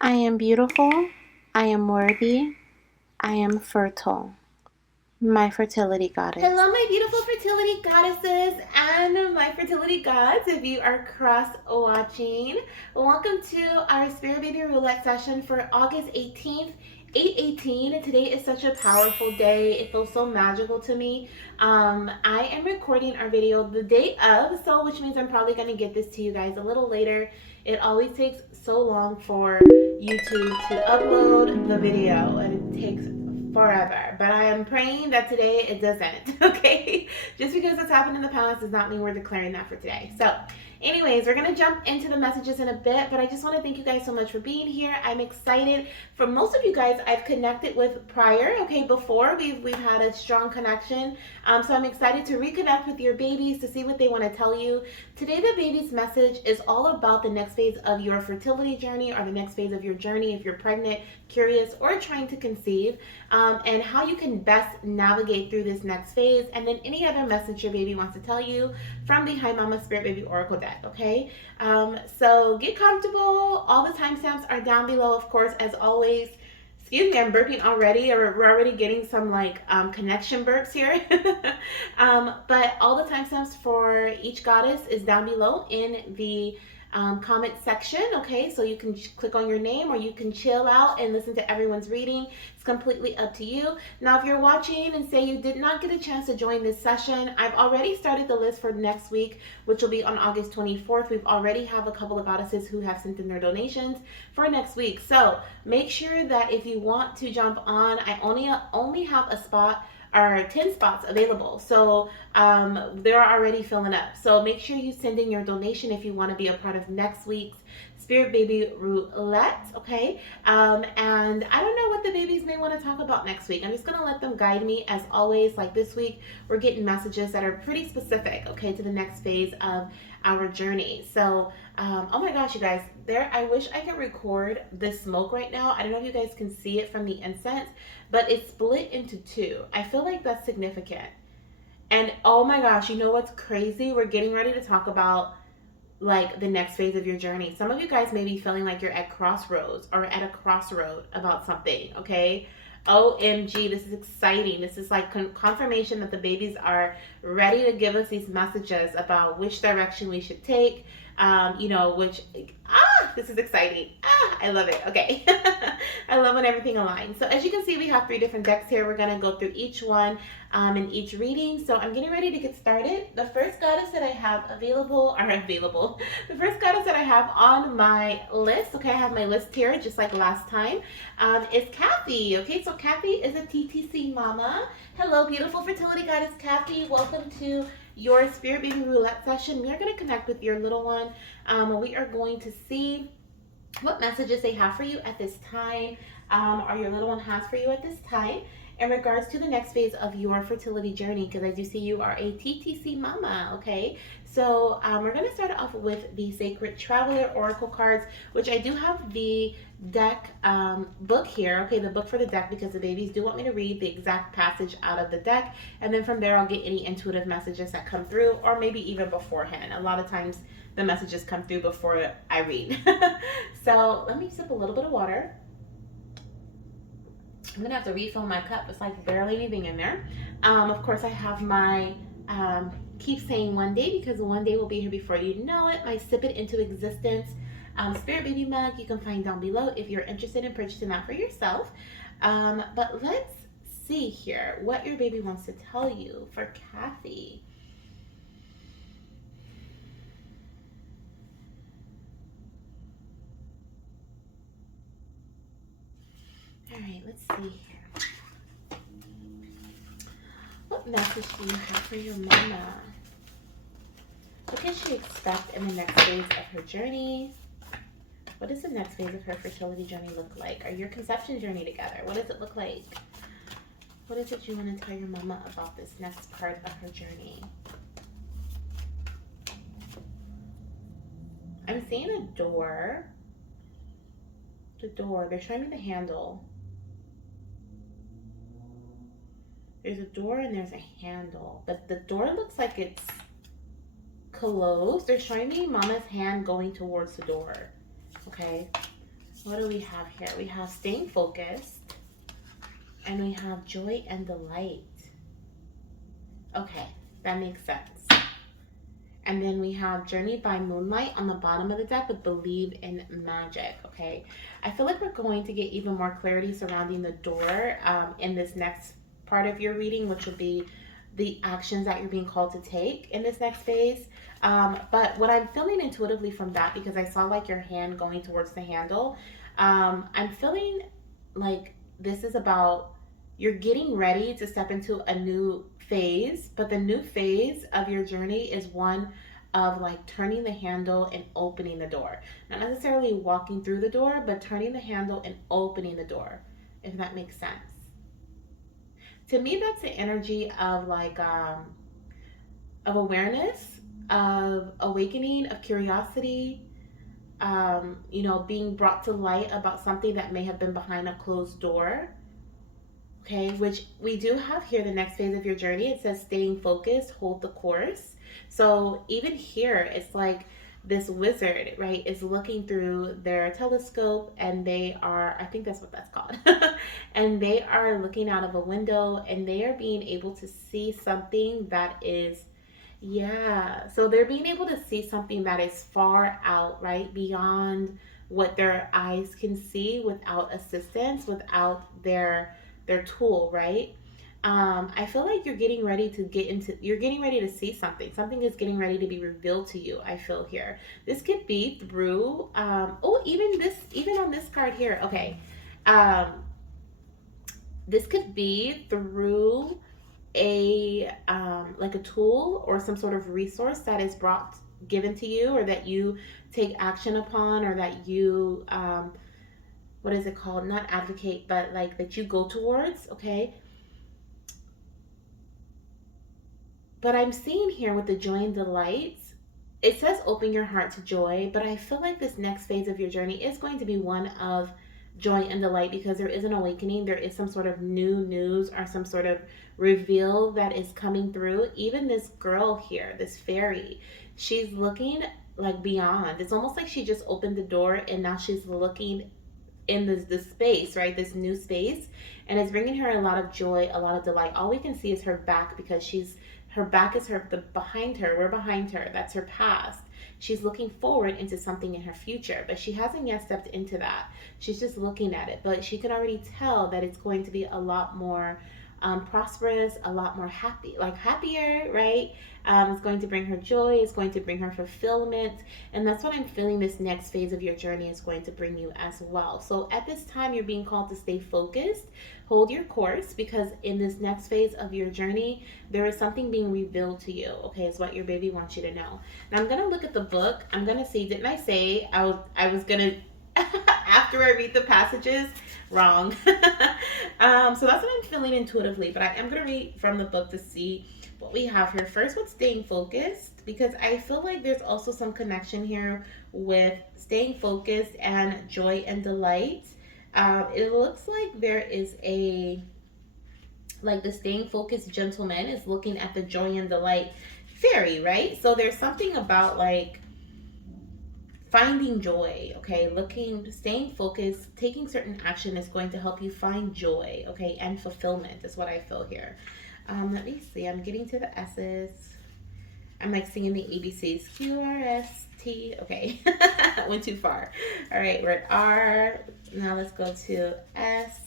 I am beautiful. I am worthy. I am fertile. My fertility goddess. Hello, my beautiful fertility goddesses and my fertility gods. If you are cross watching, welcome to our Spirit Baby Roulette session for August 18th. 8/18, and today is such a powerful day. It feels so magical to me. I am recording our video the day of, so which means I'm probably going to get this to you guys a little later. It always takes so long for YouTube to upload the video, and it takes forever. But I am praying that today it doesn't. Okay, just because it's happened in the past does not mean we're declaring that for today. So anyways, we're gonna jump into the messages in a bit, but I just want to thank you guys so much for being here. I'm excited. For most of you guys I've connected with prior, okay, before we've had a strong connection. So I'm excited to reconnect with your babies to see what they want to tell you. Today the baby's message is all about the next phase of your fertility journey, or the next phase of your journey if you're pregnant, curious, or trying to conceive, and how you can best navigate through this next phase, and then any other message your baby wants to tell you from the Hi Mama Spirit Baby Oracle deck, okay? So get comfortable. All the timestamps are down below, of course, as always. Excuse me, I'm burping already, or we're already getting some connection burps here. But all the timestamps for each goddess is down below in the comment section, okay? So you can click on your name, or you can chill out and listen to everyone's reading. It's completely up to you. Now, if you're watching and say you did not get a chance to join this session, I've already started the list for next week, which will be on August 24th. We've already have a couple of goddesses who have sent in their donations for next week. So make sure that if you want to jump on, I only have a spot, or 10 spots available. So they're already filling up. So make sure you send in your donation if you want to be a part of next week's Spirit Baby Roulette, okay? And I don't know what the babies may want to talk about next week. I'm just going to let them guide me. As always, like this week, we're getting messages that are pretty specific, okay, to the next phase of our journey. So, oh my gosh, you guys, I wish I could record this smoke right now. I don't know if you guys can see it from the incense, but it's split into two. I feel like that's significant. And oh my gosh, you know what's crazy? We're getting ready to talk about like the next phase of your journey. Some of you guys may be feeling like you're at crossroads, or at a crossroad about something, okay? OMG, this is exciting. This is like confirmation that the babies are ready to give us these messages about which direction we should take. This is exciting. I love it. Okay. I love when everything aligns. So as you can see, we have 3 different decks here. We're going to go through each one in each reading. So I'm getting ready to get started. The first goddess that I have the first goddess that I have on my list, okay, I have my list here just like last time, is Kathy. Okay, so Kathy is a TTC mama. Hello, beautiful fertility goddess Kathy. Welcome to your Spirit Baby Roulette session. We are going to connect with your little one. We are going to see what messages they have for you at this time, or your little one has for you at this time, in regards to the next phase of your fertility journey, because I do see you are a TTC mama, okay? So we're going to start off with the Sacred Traveler Oracle cards, which I do have the deck book here, okay, the book for the deck, because the babies do want me to read the exact passage out of the deck, and then from there I'll get any intuitive messages that come through, or maybe even beforehand. A lot of times the messages come through before I read. So let me sip a little bit of water. I'm gonna have to refill my cup. It's like barely anything in there. Of course, I have my keep saying one day, because one day will be here before you know it. My Sip It Into Existence Spirit Baby mug you can find down below if you're interested in purchasing that for yourself. But let's see here what your baby wants to tell you for Kathy. All right, let's see here. What message do you have for your mama? What can she expect in the next phase of her journey? What does the next phase of her fertility journey look like? Or your conception journey together? What does it look like? What is it you want to tell your mama about this next part of her journey? I'm seeing a door. The door. They're showing me the handle. There's a door and there's a handle, but the door looks like it's closed. They're showing me mama's hand going towards the door. Okay, What do we have here? We have staying focused, and we have joy and delight. Okay, that makes sense. And then we have Journey by Moonlight on the bottom of the deck with Believe in Magic. Okay, I feel like we're going to get even more clarity surrounding the door in this next part of your reading, which will be the actions that you're being called to take in this next phase. But what I'm feeling intuitively from that, because I saw like your hand going towards the handle, I'm feeling like this is about you're getting ready to step into a new phase, but the new phase of your journey is one of like turning the handle and opening the door. Not necessarily walking through the door, but turning the handle and opening the door, if that makes sense. To me, that's the energy of awareness, of awakening, of curiosity, being brought to light about something that may have been behind a closed door. Okay, which we do have here the next phase of your journey. It says staying focused, hold the course. So even here, it's like this wizard, right, is looking through their telescope and they are, I think that's what that's called, and they are looking out of a window and they are being able to see something that is, yeah. So they're being able to see something that is far out, right? Beyond what their eyes can see without assistance, without their tool, right? I feel like you're getting ready to see something. Something is getting ready to be revealed to you. I feel here. This could be through, even on this card here. Okay. Um, this could be through a tool or some sort of resource that is brought given to you, or that you take action upon, or that you what is it called, not advocate, but like that you go towards. Okay, but I'm seeing here with the joy and delights, it says open your heart to joy, but I feel like this next phase of your journey is going to be one of joy and delight, because there is an awakening. There is some sort of new news or some sort of reveal that is coming through. Even this girl here, this fairy, she's looking like beyond. It's almost like she just opened the door and now she's looking in this space, right? This new space, and it's bringing her a lot of joy, a lot of delight. All we can see is her back, because her back is the behind her. We're behind her. That's her past. She's looking forward into something in her future, but she hasn't yet stepped into that. She's just looking at it, but she can already tell that it's going to be a lot more prosperous, a lot more happy, like happier, right? It's going to bring her joy, it's going to bring her fulfillment, and that's what I'm feeling this next phase of your journey is going to bring you as well. So at this time, you're being called to stay focused, hold your course, because in this next phase of your journey, there is something being revealed to you, okay, is what your baby wants you to know. Now I'm going to look at the book. I'm going to see, didn't I say I was going to, after I read the passages, wrong. So that's what I'm feeling intuitively, but I am going to read from the book to see what we have here. First, with staying focused, because I feel like there's also some connection here with staying focused and joy and delight. It looks like there is like the staying focused gentleman is looking at the joy and delight fairy, right? So there's something about like finding joy, okay, staying focused, taking certain action is going to help you find joy, okay, and fulfillment is what I feel here. Let me see, I'm getting to the S's. I'm like singing the ABCs. QRST. Okay, went too far. All right, we're at R. Now let's go to S.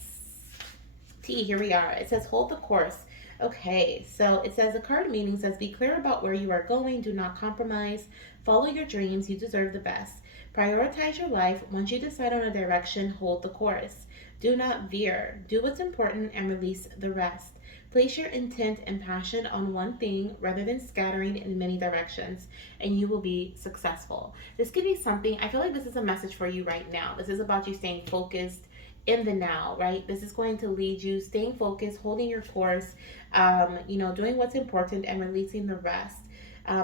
T. Here we are. It says hold the course. Okay, so it says the card meaning says be clear about where you are going. Do not compromise. Follow your dreams. You deserve the best. Prioritize your life. Once you decide on a direction, hold the course. Do not veer. Do what's important and release the rest. Place your intent and passion on one thing rather than scattering in many directions, and you will be successful. This could be something, I feel like this is a message for you right now. This is about you staying focused in the now, right? This is going to lead you staying focused, holding your course, doing what's important and releasing the rest.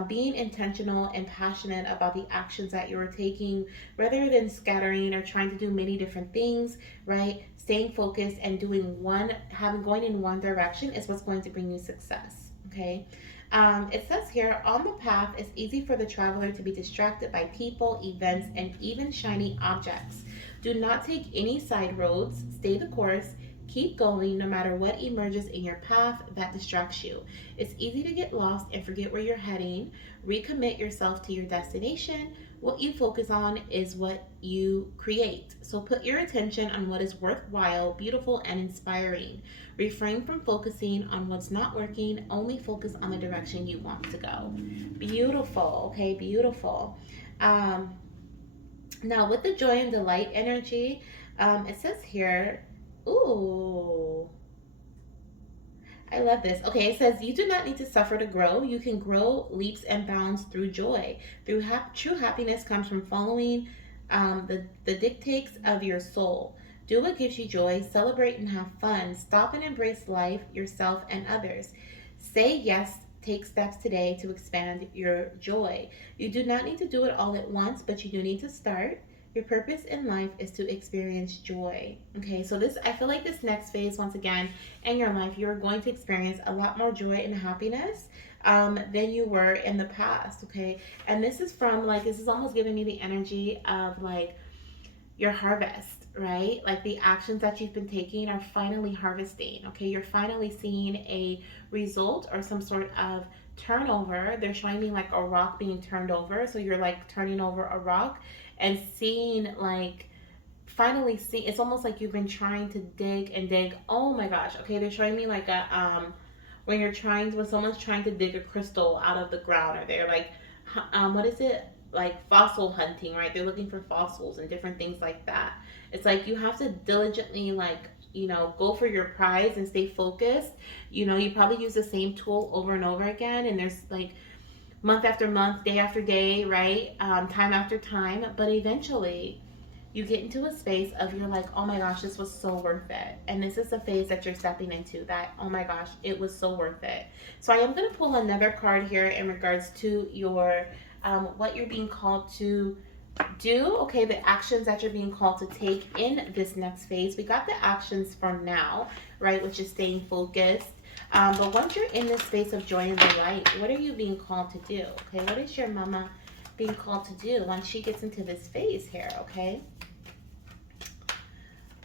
Being intentional and passionate about the actions that you're taking rather than scattering or trying to do many different things, right? Staying focused and going in one direction is what's going to bring you success, okay? It says here, on the path, it's easy for the traveler to be distracted by people, events, and even shiny objects. Do not take any side roads, stay the course, keep going no matter what emerges in your path that distracts you. It's easy to get lost and forget where you're heading. Recommit yourself to your destination. What you focus on is what you create. So put your attention on what is worthwhile, beautiful, and inspiring. Refrain from focusing on what's not working, only focus on the direction you want to go. Beautiful, okay, beautiful. Um, Now, with the joy and delight energy, it says here, ooh, I love this. Okay, it says you do not need to suffer to grow. You can grow leaps and bounds through joy. True happiness comes from following the dictates of your soul. Do what gives you joy, celebrate and have fun. Stop and embrace life, yourself, and others. Say yes, take steps today to expand your joy. You do not need to do it all at once, but you do need to start. Your purpose in life is to experience joy. Okay, so this, I feel like this next phase, once again, in your life, you're going to experience a lot more joy and happiness than you were in the past. Okay, and this is from like, this is almost giving me the energy of like your harvest, right? Like the actions that you've been taking are finally harvesting. Okay, you're finally seeing a result or some sort of turnover. They're showing me like a rock being turned over. So you're like turning over a rock and seeing like finally see, it's almost like you've been trying to dig and dig. Oh my gosh. Okay, they're showing me like a when you're trying, when someone's trying to dig a crystal out of the ground, or they're like what is it, like fossil hunting, right? They're looking for fossils and different things like that. It's like you have to diligently like, go for your prize and stay focused. You probably use the same tool over and over again, and there's like month after month, day after day, right? Time after time. But eventually, you get into a space of you're like, oh my gosh, this was so worth it. And this is the phase that you're stepping into that, oh my gosh, it was so worth it. So I am going to pull another card here in regards to your, what you're being called to do, okay, the actions that you're being called to take in this next phase. We got the actions for now, right, which is staying focused. But once you're in this space of joy and delight, what are you being called to do? Okay, what is your mama being called to do once she gets into this phase here? Okay,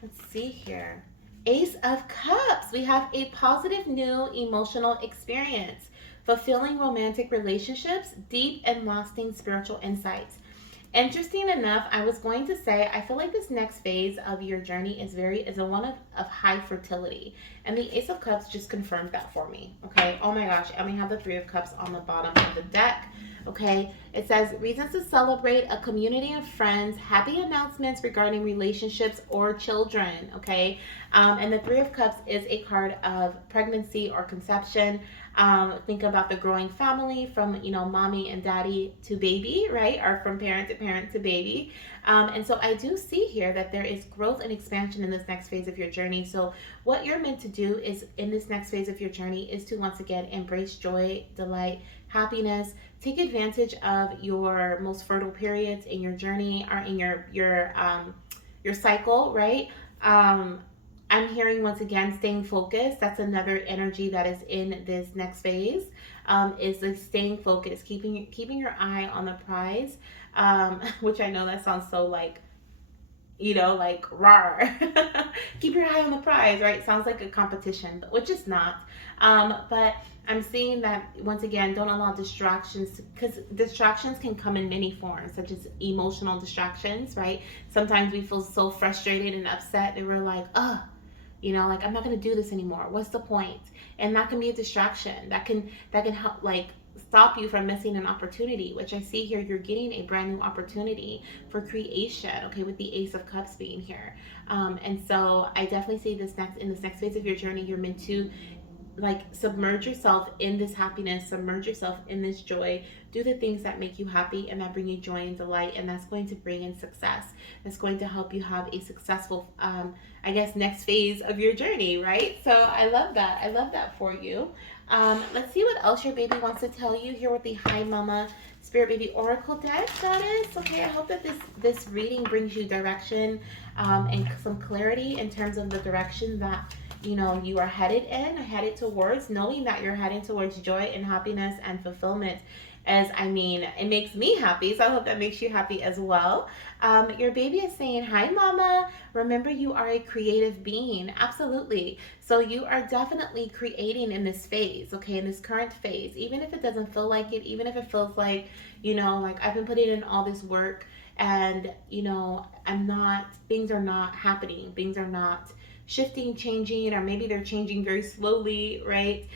let's see here. Ace of Cups. We have a positive new emotional experience, fulfilling romantic relationships, deep and lasting spiritual insights. Interesting enough, I was going to say, I feel like this next phase of your journey is a one of high fertility. And the Ace of Cups just confirmed that for me. Okay. Oh my gosh. And we have the Three of Cups on the bottom of the deck. Okay. It says reasons to celebrate, a community of friends, happy announcements regarding relationships or children. Okay. And the Three of Cups is a card of pregnancy or conception. Think about the growing family from, mommy and daddy to baby, right? Or from parent to baby. And so I do see here that there is growth and expansion in this next phase of your journey. So what you're meant to do is in this next phase of your journey is to once again embrace joy, delight, happiness. Take advantage of your most fertile periods in your journey or in your cycle, right? Um, I'm hearing once again staying focused. That's another energy that is in this next phase. Is like staying focused, keeping your eye on the prize. Which I know that sounds so like, like rar. Keep your eye on the prize, right? Sounds like a competition, but which is not. But I'm seeing that once again, don't allow distractions, because distractions can come in many forms, such as emotional distractions, right? Sometimes we feel so frustrated and upset that we're like, oh, like I'm not going to do this anymore. What's the point? And that can be a distraction. That can help like stop you from missing an opportunity, which I see here. You're getting a brand new opportunity for creation, okay, with the Ace of Cups being here. And so I definitely see in this next phase of your journey, you're meant to like submerge yourself in this happiness, submerge yourself in this joy, do the things that make you happy and that bring you joy and delight, and that's going to bring in success. That's going to help you have a successful I guess next phase of your journey, right? So I love that for you. Let's see what else your baby wants to tell you here with the Hi Mama Spirit Baby Oracle deck, Goddess. Okay, I hope that this reading brings you direction and some clarity in terms of the direction that you know, you are headed towards, knowing that you're heading towards joy and happiness and fulfillment. As I mean, it makes me happy, so I hope that makes you happy as well. Your baby is saying, "Hi, Mama. Remember, you are a creative being." Absolutely. So you are definitely creating in this phase, okay, in this current phase. Even if it doesn't feel like it, even if it feels like, you know, like I've been putting in all this work and, you know, things are not happening, things are not shifting, changing, or maybe they're changing very slowly, right?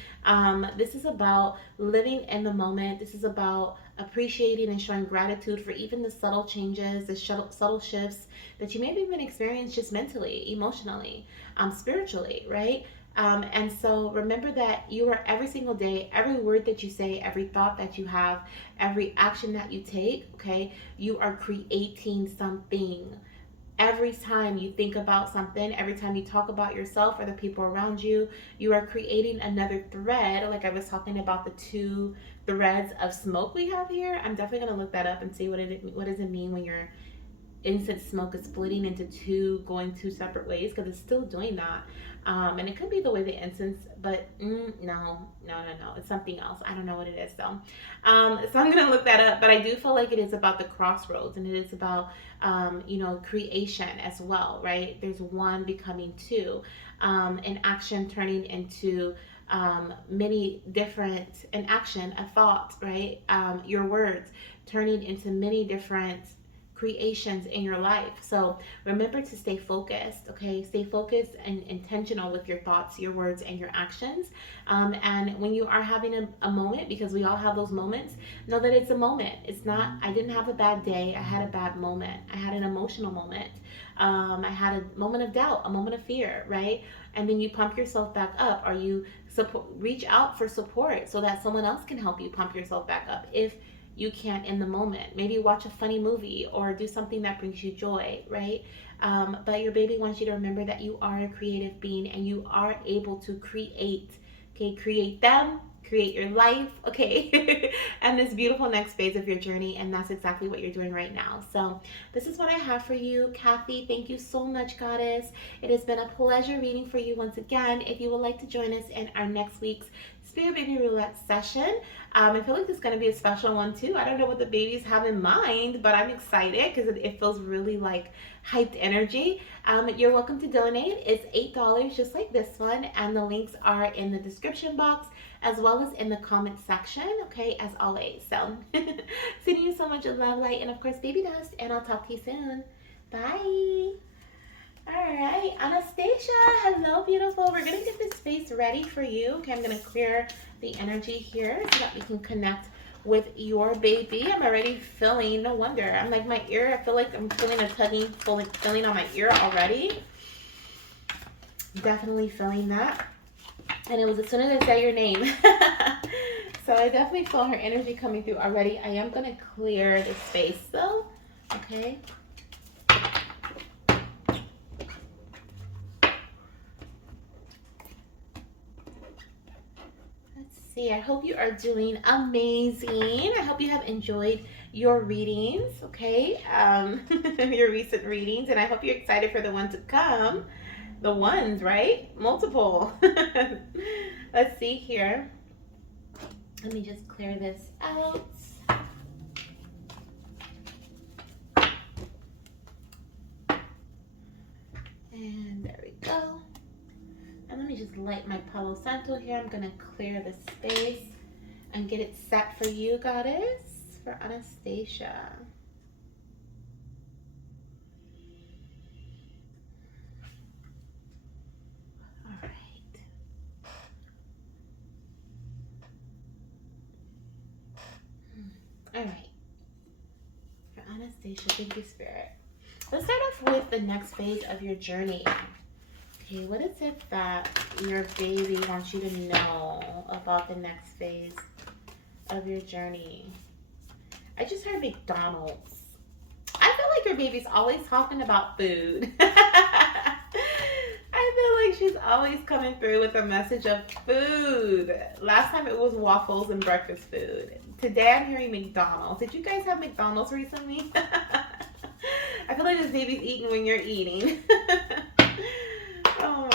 This is about living in the moment. This is about appreciating and showing gratitude for even the subtle changes, the subtle shifts that you may have even experienced just mentally, emotionally, spiritually, right? And so remember that you are every single day, every word that you say, every thought that you have, every action that you take, okay, you are creating something. Every time you think about something, every time you talk about yourself or the people around you, you are creating another thread. Like I was talking about the two threads of smoke we have here. I'm definitely going to look that up and see what does it mean when you're incense smoke is splitting into two, going two separate ways, because it's still doing that. And it could be the way the incense, but no, it's something else. I don't know what it is though. So I'm gonna look that up. But I do feel like it is about the crossroads, and it is about you know, creation as well, right? There's one becoming two, an action turning into many different, an action, a thought, right? Your words turning into many different creations in your life. So remember to stay focused, okay? Stay focused and intentional with your thoughts, your words, and your actions. And when you are having a moment, because we all have those moments, know that it's a moment. It's not, I didn't have a bad day. I had a bad moment. I had an emotional moment. I had a moment of doubt, a moment of fear, right? And then you pump yourself back up, or you reach out for support so that someone else can help you pump yourself back up if you can't in the moment. Maybe watch a funny movie or do something that brings you joy, right? But your baby wants you to remember that you are a creative being and you are able to create. Okay, create them, create your life, okay? And this beautiful next phase of your journey, and that's exactly what you're doing right now. So this is what I have for you. Kathy, thank you so much, Goddess. It has been a pleasure reading for you once again. If you would like to join us in our next week's Spirit Baby Roulette session, I feel like this is going to be a special one too. I don't know what the babies have in mind, but I'm excited because it feels really like hyped energy. You're welcome to donate. It's $8 just like this one, and the links are in the description box as well as in the comment section, okay, as always. So sending you so much love, light, and of course baby dust, and I'll talk to you soon. Bye. All right, Anastasia, hello, beautiful. We're gonna get this space ready for you. Okay, I'm gonna clear the energy here so that we can connect with your baby. I'm already feeling, no wonder. I'm like, my ear, I feel like I'm feeling a tugging, feeling on my ear already. Definitely feeling that. And it was as soon as I say your name. So I definitely feel her energy coming through already. I am gonna clear the space though, okay? I hope you are doing amazing. I hope you have enjoyed your readings, okay? Your recent readings, and I hope you're excited for the one to come. The ones, right? Multiple. Let's see here. Let me just clear this out. And there we go. And let me just light my Palo Santo here. I'm gonna clear the space and get it set for you, Goddess, for Anastasia. All right. All right. For Anastasia, thank you, Spirit. Let's start off with the next phase of your journey. Okay, what is it that your baby wants you to know about the next phase of your journey? I just heard McDonald's. I feel like your baby's always talking about food. I feel like she's always coming through with a message of food. Last time it was waffles and breakfast food. Today I'm hearing McDonald's. Did you guys have McDonald's recently? I feel like this baby's eating when you're eating. Oh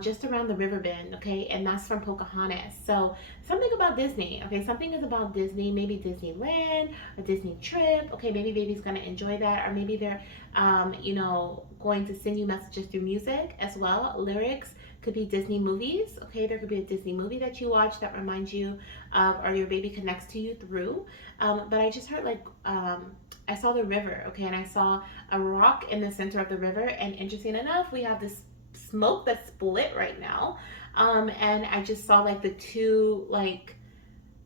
just around the river bend, okay? And that's from Pocahontas. So something about Disney, okay? Something is about Disney, maybe Disneyland, a Disney trip, okay? Maybe baby's gonna enjoy that, or maybe they're, going to send you messages through music as well, lyrics. Could be Disney movies, okay? There could be a Disney movie that you watch that reminds you of, or your baby connects to you through. But I just heard like, I saw the river, okay? And I saw a rock in the center of the river. And interesting enough, we have this smoke that's split right now. And I just saw like the two, like,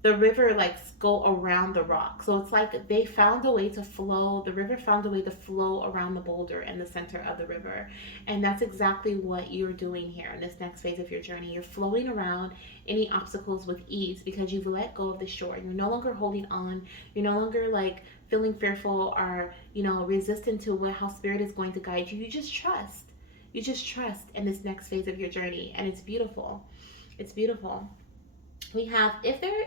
the river like go around the rock. So it's like they found a way to flow. The river found a way to flow around the boulder in the center of the river. And that's exactly what you're doing here in this next phase of your journey. You're flowing around any obstacles with ease because you've let go of the shore. You're no longer holding on. You're no longer like feeling fearful or, resistant to how spirit is going to guide you. You just trust. You just trust in this next phase of your journey. And it's beautiful. It's beautiful. We have, if there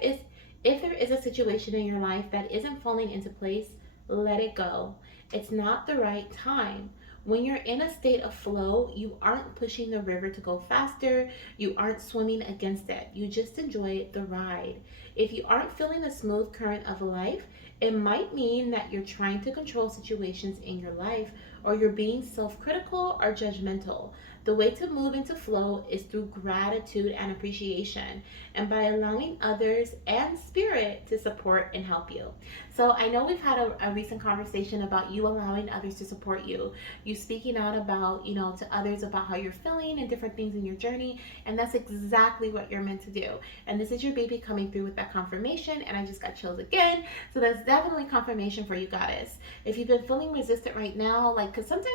is a situation in your life that isn't falling into place, let it go. It's not the right time. When you're in a state of flow, you aren't pushing the river to go faster. You aren't swimming against it. You just enjoy the ride. If you aren't feeling the smooth current of life, it might mean that you're trying to control situations in your life, or you're being self critical or judgmental. The way to move into flow is through gratitude and appreciation, and by allowing others and spirit to support and help you. So I know we've had a recent conversation about you allowing others to support you, you speaking out about, to others about how you're feeling and different things in your journey. And that's exactly what you're meant to do. And this is your baby coming through with that confirmation. And I just got chills again. So that's definitely confirmation for you, goddess. If you've been feeling resistant right now, like, because sometimes,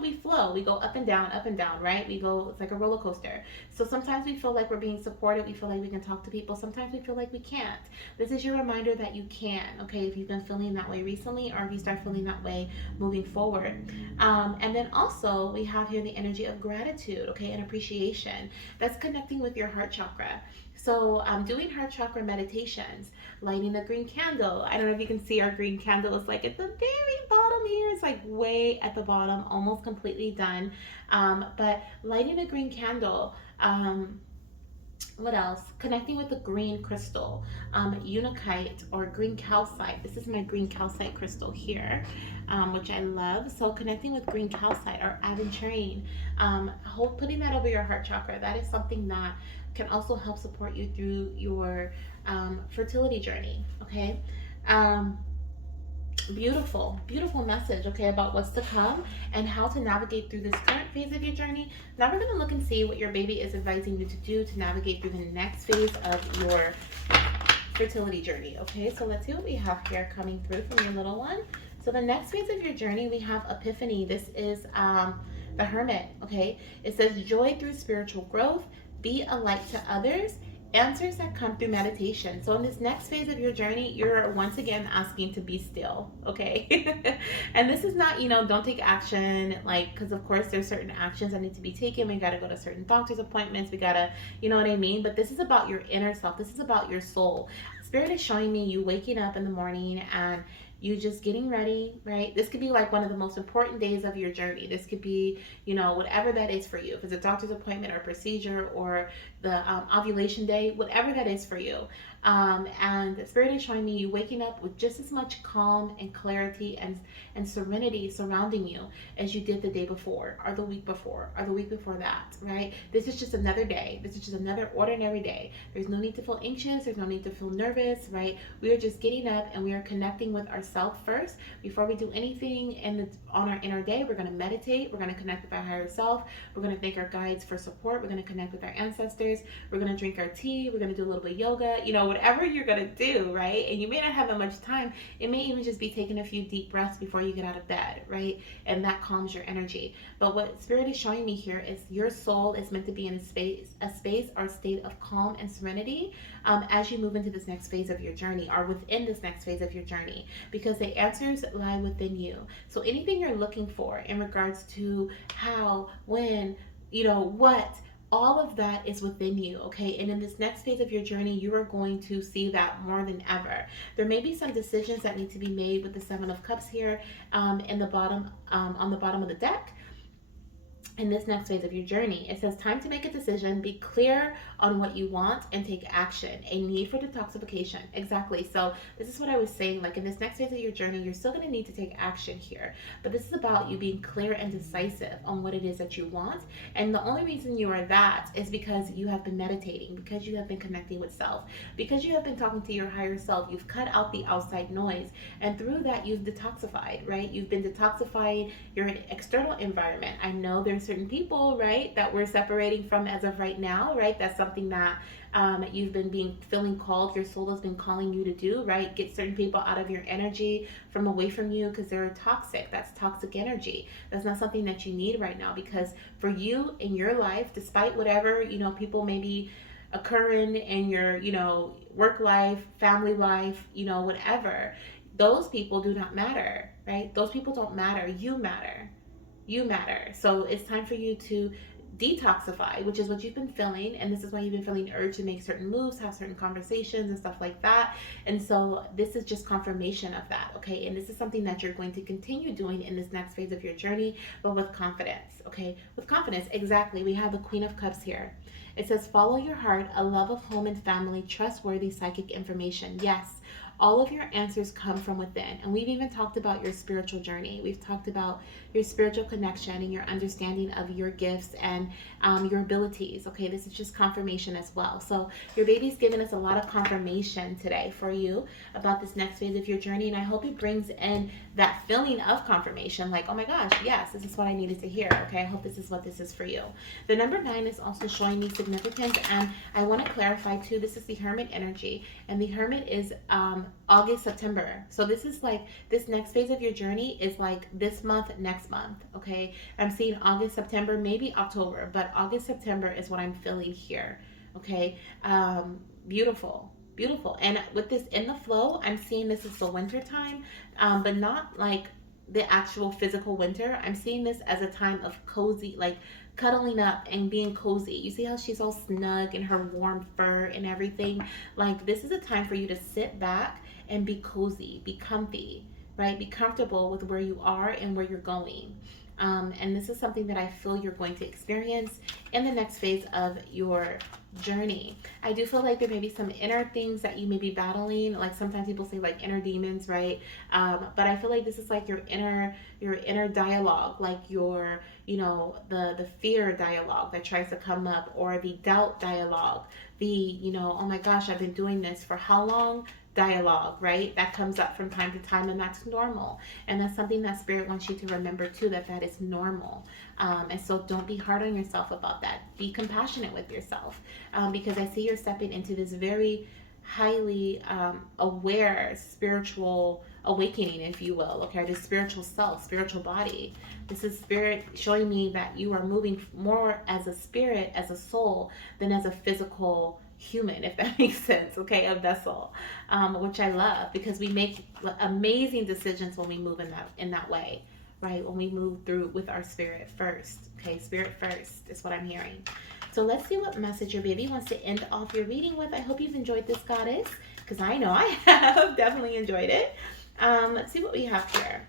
we flow, we go up and down, right? We go, it's like a roller coaster. So sometimes we feel like we're being supported. We feel like we can talk to people. Sometimes we feel like we can't. This is your reminder that you can, okay? If you've been feeling that way recently, or if you start feeling that way moving forward. And then also we have here the energy of gratitude, okay, and appreciation. That's connecting with your heart chakra. So doing heart chakra meditations, lighting a green candle. I don't know if you can see our green candle. It's like at the very bottom here. It's like way at the bottom, almost completely done. But lighting a green candle. What else? Connecting with the green crystal, unakite or green calcite. This is my green calcite crystal here, which I love. So connecting with green calcite or aventurine, putting that over your heart chakra. That is something that can also help support you through your fertility journey. Okay. Beautiful message, okay, about what's to come and how to navigate through this current phase of your journey. Now we're going to look and see what your baby is advising you to do to navigate through the next phase of your fertility journey. Okay, so let's see what we have here coming through from your little one. So the next phase of your journey, we have Epiphany. This is the Hermit. Okay, it says joy through spiritual growth, be a light to others, answers that come through meditation. So in this next phase of your journey, you're once again asking to be still, okay? And this is not, don't take action, like, because of course there's certain actions that need to be taken. We got to go to certain doctor's appointments. We got to, you know what I mean? But this is about your inner self. This is about your soul. Spirit is showing me you waking up in the morning and you just getting ready, right? This could be like one of the most important days of your journey. This could be, whatever that is for you. If it's a doctor's appointment or procedure or the ovulation day, whatever that is for you. And the Spirit is showing me you waking up with just as much calm and clarity and serenity surrounding you as you did the day before or the week before or the week before that, right? This is just another day. This is just another ordinary day. There's no need to feel anxious. There's no need to feel nervous, right? We are just getting up and we are connecting with ourselves first. Before we do anything in our day, we're going to meditate. We're going to connect with our higher self. We're going to thank our guides for support. We're going to connect with our ancestors. We're going to drink our tea. We're going to do a little bit of yoga, whatever you're going to do, right? And you may not have that much time. It may even just be taking a few deep breaths before you get out of bed, right? And that calms your energy. But what Spirit is showing me here is your soul is meant to be in a space or state of calm and serenity as you move into this next phase of your journey or within this next phase of your journey, because the answers lie within you. So anything you're looking for in regards to how, when, what, all of that is within you, okay? And in this next phase of your journey, you are going to see that more than ever. There may be some decisions that need to be made with the Seven of Cups here in the bottom, on the bottom of the deck. in this next phase of your journey. It says time to make a decision, be clear on what you want, and take action. A need for detoxification. Exactly. So this is what I was saying. Like in this next phase of your journey, you're still going to need to take action here. But this is about you being clear and decisive on what it is that you want. And the only reason you are that is because you have been meditating, because you have been connecting with self, because you have been talking to your higher self. You've cut out the outside noise. And through that, you've detoxified, right? You've been detoxifying your external environment. I know there's certain people, right, that we're separating from as of right now, right? That's something that you've been feeling called. Your soul has been calling you to do, right? Get certain people out of your energy, from away from you, because they're toxic. That's toxic energy. That's not something that you need right now, because for you in your life, despite whatever people may be occurring in your work life, family life, whatever, those people do not matter, right? Those people don't matter. You matter. You matter. So it's time for you to detoxify, which is what you've been feeling. And this is why you've been feeling urge to make certain moves, have certain conversations and stuff like that. And so this is just confirmation of that. Okay. And this is something that you're going to continue doing in this next phase of your journey, but with confidence. Okay. With confidence. Exactly. We have the Queen of Cups here. It says, follow your heart, a love of home and family, trustworthy psychic information. Yes, all of your answers come from within. And we've even talked about your spiritual journey. We've talked about your spiritual connection and your understanding of your gifts and your abilities. Okay, this is just confirmation as well. So your baby's giving us a lot of confirmation today for you about this next phase of your journey. And I hope it brings in that feeling of confirmation, like, oh my gosh, yes, this is what I needed to hear. Okay, I hope this is what this is for you. The number 9 is also showing me significance. And I want to clarify too, this is the Hermit energy. And the Hermit is August, September. So this is like, this next phase of your journey is like this month, next month. Okay, I'm seeing August, September, maybe October, but August, September is what I'm feeling here. Okay, beautiful. Beautiful. And with this in the flow, I'm seeing this is the winter time, but not like the actual physical winter. I'm seeing this as a time of cozy, like cuddling up and being cozy. You see how she's all snug in her warm fur and everything? Like, this is a time for you to sit back and be cozy, be comfy, right? Be comfortable with where you are and where you're going. And this is something that I feel you're going to experience in the next phase of your journey. I do feel like there may be some inner things that you may be battling. Like sometimes people say like inner demons, right? But I feel like this is like your inner dialogue, like your the fear dialogue that tries to come up, or the doubt dialogue, the oh my gosh, I've been doing this for how long dialogue, right? That comes up from time to time, and that's normal. And that's something that Spirit wants you to remember too, that is normal. And so don't be hard on yourself about that. Be compassionate with yourself, because I see you're stepping into this very highly aware spiritual awakening, if you will. Okay, this spiritual self, spiritual body. This is Spirit showing me that you are moving more as a spirit, as a soul, than as a physical human, if that makes sense. Okay, a vessel, which I love, because we make amazing decisions when we move in that way, right? When we move through with our spirit first. Okay, spirit first is what I'm hearing. So let's see what message your baby wants to end off your reading with. I hope you've enjoyed this, goddess, because I know I have definitely enjoyed it. Let's see what we have here.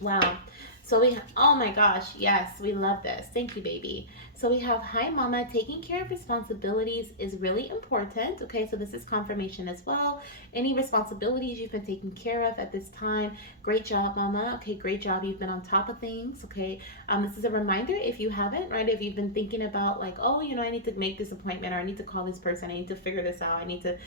Wow. So we have, oh my gosh, yes, we love this. Thank you, baby. So we have, hi, mama, taking care of responsibilities is really important. Okay, so this is confirmation as well. Any responsibilities you've been taking care of at this time, great job, mama. Okay, great job. You've been on top of things. Okay, this is a reminder if you haven't, right? If you've been thinking about like, oh, I need to make this appointment, or I need to call this person, I need to figure this out, I need to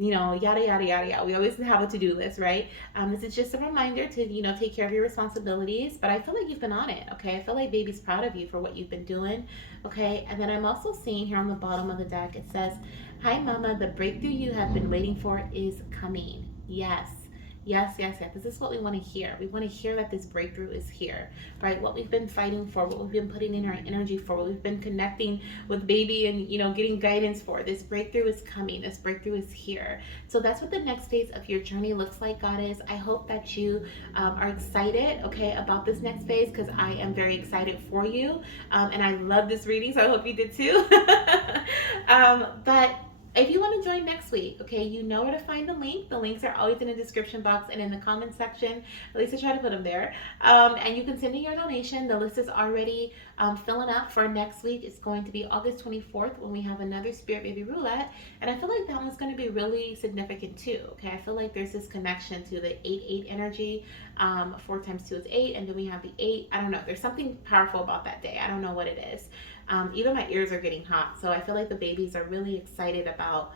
yada, yada, yada, yada. We always have a to-do list, right? This is just a reminder to, take care of your responsibilities. But I feel like you've been on it, okay? I feel like baby's proud of you for what you've been doing, okay? And then I'm also seeing here on the bottom of the deck, it says, hi, mama, the breakthrough you have been waiting for is coming. Yes. Yes, yes, yes. This is what we want to hear. We want to hear that this breakthrough is here, right? What we've been fighting for, what we've been putting in our energy for, what we've been connecting with baby and, getting guidance for. This breakthrough is coming. This breakthrough is here. So that's what the next phase of your journey looks like, goddess. I hope that you are excited, okay, about this next phase, because I am very excited for you. And I love this reading, so I hope you did too. But if you want to join next week, okay, you know where to find the link. The links are always in the description box and in the comment section. At least I try to put them there. And you can send in your donation. The list is already filling up for next week. It's going to be August 24th when we have another Spirit Baby Roulette. And I feel like that one's going to be really significant too. Okay, I feel like there's this connection to the 8-8 energy. 4 times 2 is 8, and then we have the 8. I don't know. There's something powerful about that day. I don't know what it is. Even my ears are getting hot, so I feel like the babies are really excited about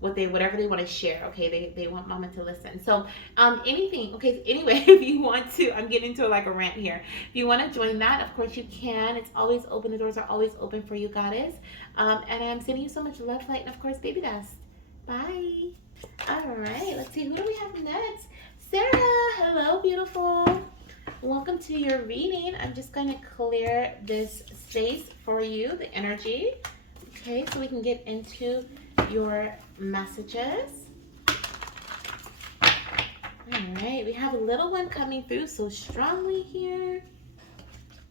whatever they want to share. Okay, they want mama to listen. So anything. Okay, anyway, if you want to, I'm getting into like a rant here. If you want to join that, of course you can. It's always open. The doors are always open for you, goddess. And I'm sending you so much love, light, and of course baby dust. Bye. All right, let's see, who do we have next? Cerra. Hello, beautiful. Welcome to your reading. I'm just going to clear this space for you, the energy. Okay, so we can get into your messages. All right, we have a little one coming through so strongly here.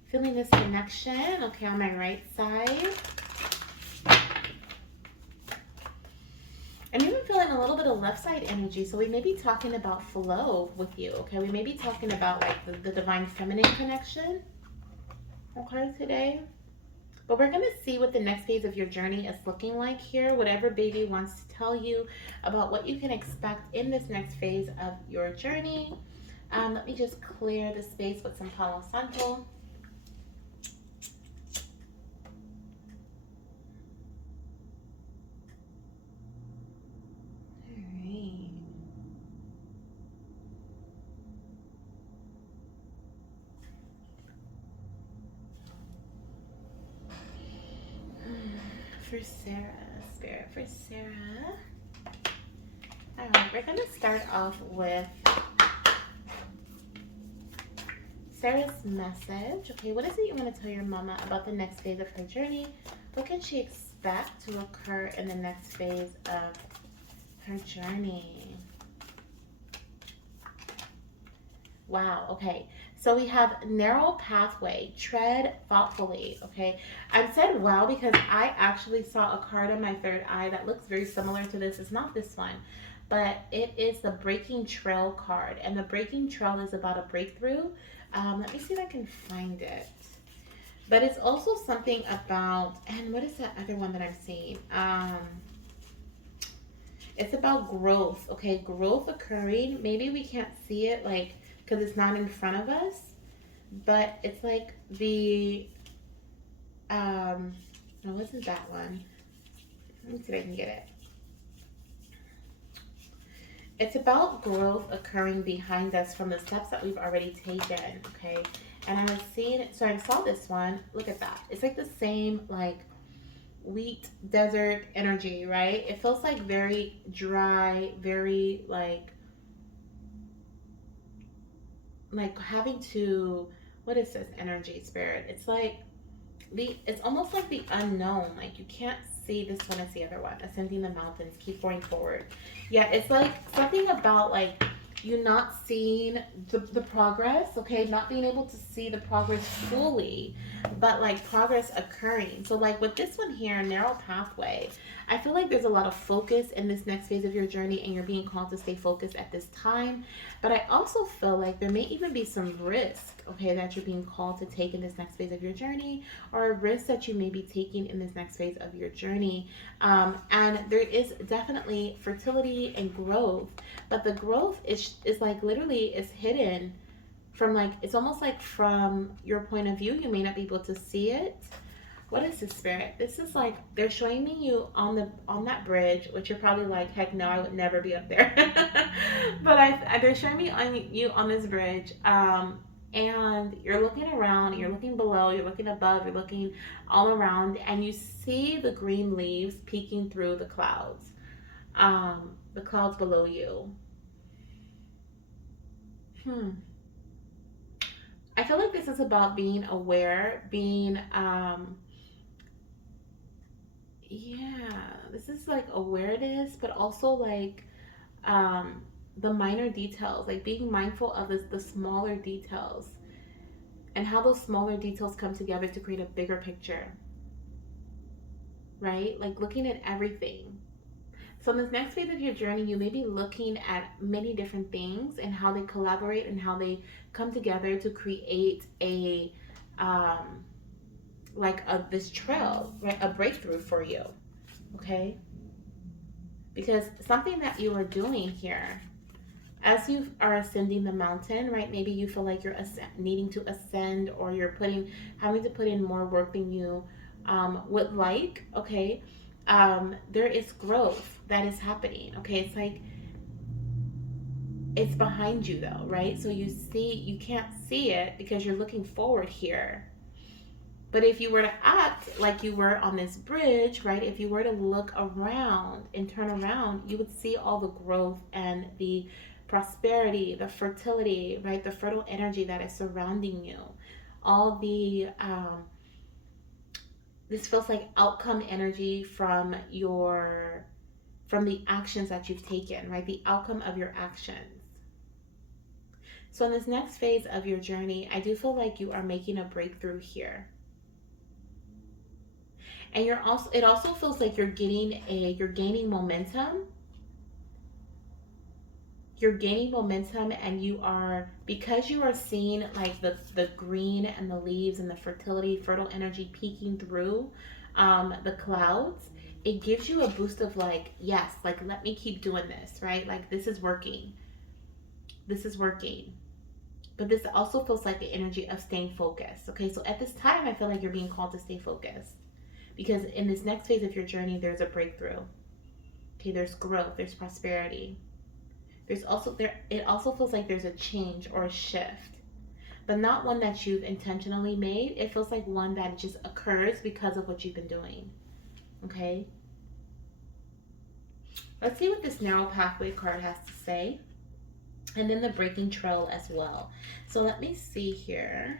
Feeling this connection. Okay, on my right side. I'm even feeling a little bit of left side energy, so we may be talking about flow with you, okay? We may be talking about like the divine feminine connection, okay, today. But we're going to see what the next phase of your journey is looking like here. Whatever baby wants to tell you about what you can expect in this next phase of your journey. Let me just clear the space with some Palo Santo. For Cerra, Spirit for Cerra. All right, we're going to start off with Cerra's message. Okay, what is it you want to tell your mama about the next phase of her journey? What can she expect to occur in the next phase of her journey? Wow, okay. So we have narrow pathway, tread thoughtfully, okay? I said wow because I actually saw a card on my third eye that looks very similar to this. It's not this one, but it is the Breaking Trail card. And the Breaking Trail is about a breakthrough. Let me see if I can find it. But it's also something about, and what is that other one that I'm seeing? It's about growth, okay? Growth occurring. Maybe we can't see it like because it's not in front of us, but it's like the no, wasn't that one? Let me see if I can get it. It's about growth occurring behind us from the steps that we've already taken, okay? And I was seeing it, so I saw this one. Look at that. It's like the same like wheat desert energy, right? It feels like very dry, very like having to, what is this energy, Spirit? It's like it's almost like the unknown. Like you can't see, this one is the other one, ascending the mountains, keep going forward. Yeah, it's like something about like you not seeing the progress, okay? Not being able to see the progress fully, but like progress occurring. So like with this one here, narrow pathway, I feel like there's a lot of focus in this next phase of your journey and you're being called to stay focused at this time. But I also feel like there may even be some risk, okay, that you're being called to take in this next phase of your journey, or a risk that you may be taking in this next phase of your journey. And there is definitely fertility and growth, but the growth is like literally is hidden from like, it's almost like from your point of view, you may not be able to see it. What is this, Spirit? This is like they're showing me you on that bridge, which you're probably like, heck no, I would never be up there. But they're showing me you on this bridge, and you're looking around, you're looking below, you're looking above, you're looking all around, and you see the green leaves peeking through the clouds below you. I feel like this is about being aware, being yeah, this is like awareness, but also like the minor details, like being mindful of the smaller details and how those smaller details come together to create a bigger picture, right? Like looking at everything. So in this next phase of your journey, you may be looking at many different things and how they collaborate and how they come together to create a um, this trail, right? A breakthrough for you, okay? Because something that you are doing here, as you are ascending the mountain, right? Maybe you feel like you're needing to ascend, or you're having to put in more work than you would like, okay? There is growth that is happening, okay? It's like it's behind you though, right? So you can't see it because you're looking forward here. But if you were to act like you were on this bridge, right? If you were to look around and turn around, you would see all the growth and the prosperity, the fertility, right? The fertile energy that is surrounding you. All the, this feels like outcome energy from the actions that you've taken, right? The outcome of your actions. So in this next phase of your journey, I do feel like you are making a breakthrough here. And it also feels like you're gaining momentum. You're gaining momentum, and because you are seeing like the green and the leaves and the fertile energy peeking through the clouds. It gives you a boost of like, yes, like let me keep doing this, right? Like this is working. This is working. But this also feels like the energy of staying focused. Okay, so at this time, I feel like you're being called to stay focused, because in this next phase of your journey, there's a breakthrough. Okay, there's growth, there's prosperity. It also feels like there's a change or a shift, but not one that you've intentionally made. It feels like one that just occurs because of what you've been doing. Okay? Let's see what this narrow pathway card has to say. And then the breaking trail as well. So let me see here.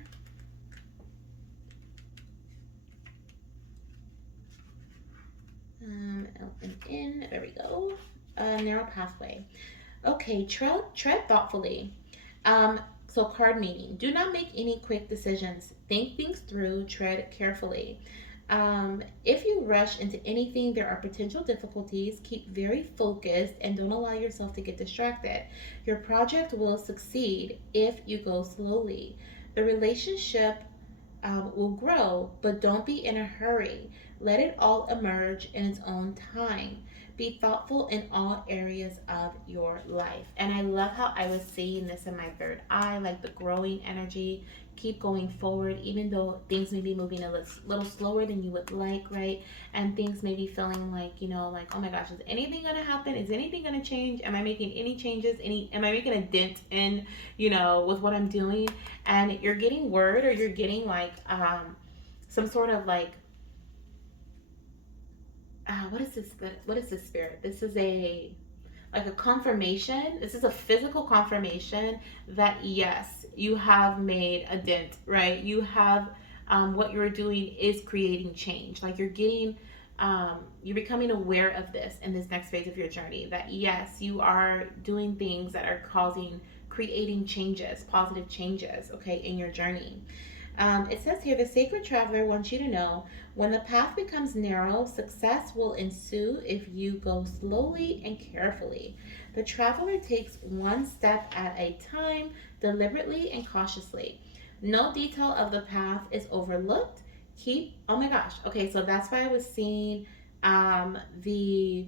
Out and in. There we go. Narrow pathway. Okay, tread thoughtfully. So card meaning. Do not make any quick decisions. Think things through. Tread carefully. If you rush into anything, there are potential difficulties. Keep very focused and don't allow yourself to get distracted. Your project will succeed if you go slowly. The relationship will grow, but don't be in a hurry. Let it all emerge in its own time. Be thoughtful in all areas of your life. And I love how I was seeing this in my third eye, like the growing energy. Keep going forward, even though things may be moving a little slower than you would like, right? And things may be feeling like, like, oh my gosh, is anything going to happen? Is anything going to change? Am I making any changes? Am I making a dent in, with what I'm doing? And you're getting word, or you're getting like some sort of like what is this? What is this spirit? This is a confirmation. This is a physical confirmation that yes, you have made a dent, right? You have what you're doing is creating change. Like you're becoming aware of this in this next phase of your journey. That yes, you are doing things that are creating changes, positive changes, okay, in your journey. It says here, the sacred traveler wants you to know when the path becomes narrow, success will ensue if you go slowly and carefully. The traveler takes one step at a time, deliberately and cautiously. No detail of the path is overlooked. Oh my gosh. Okay, so that's why I was seeing the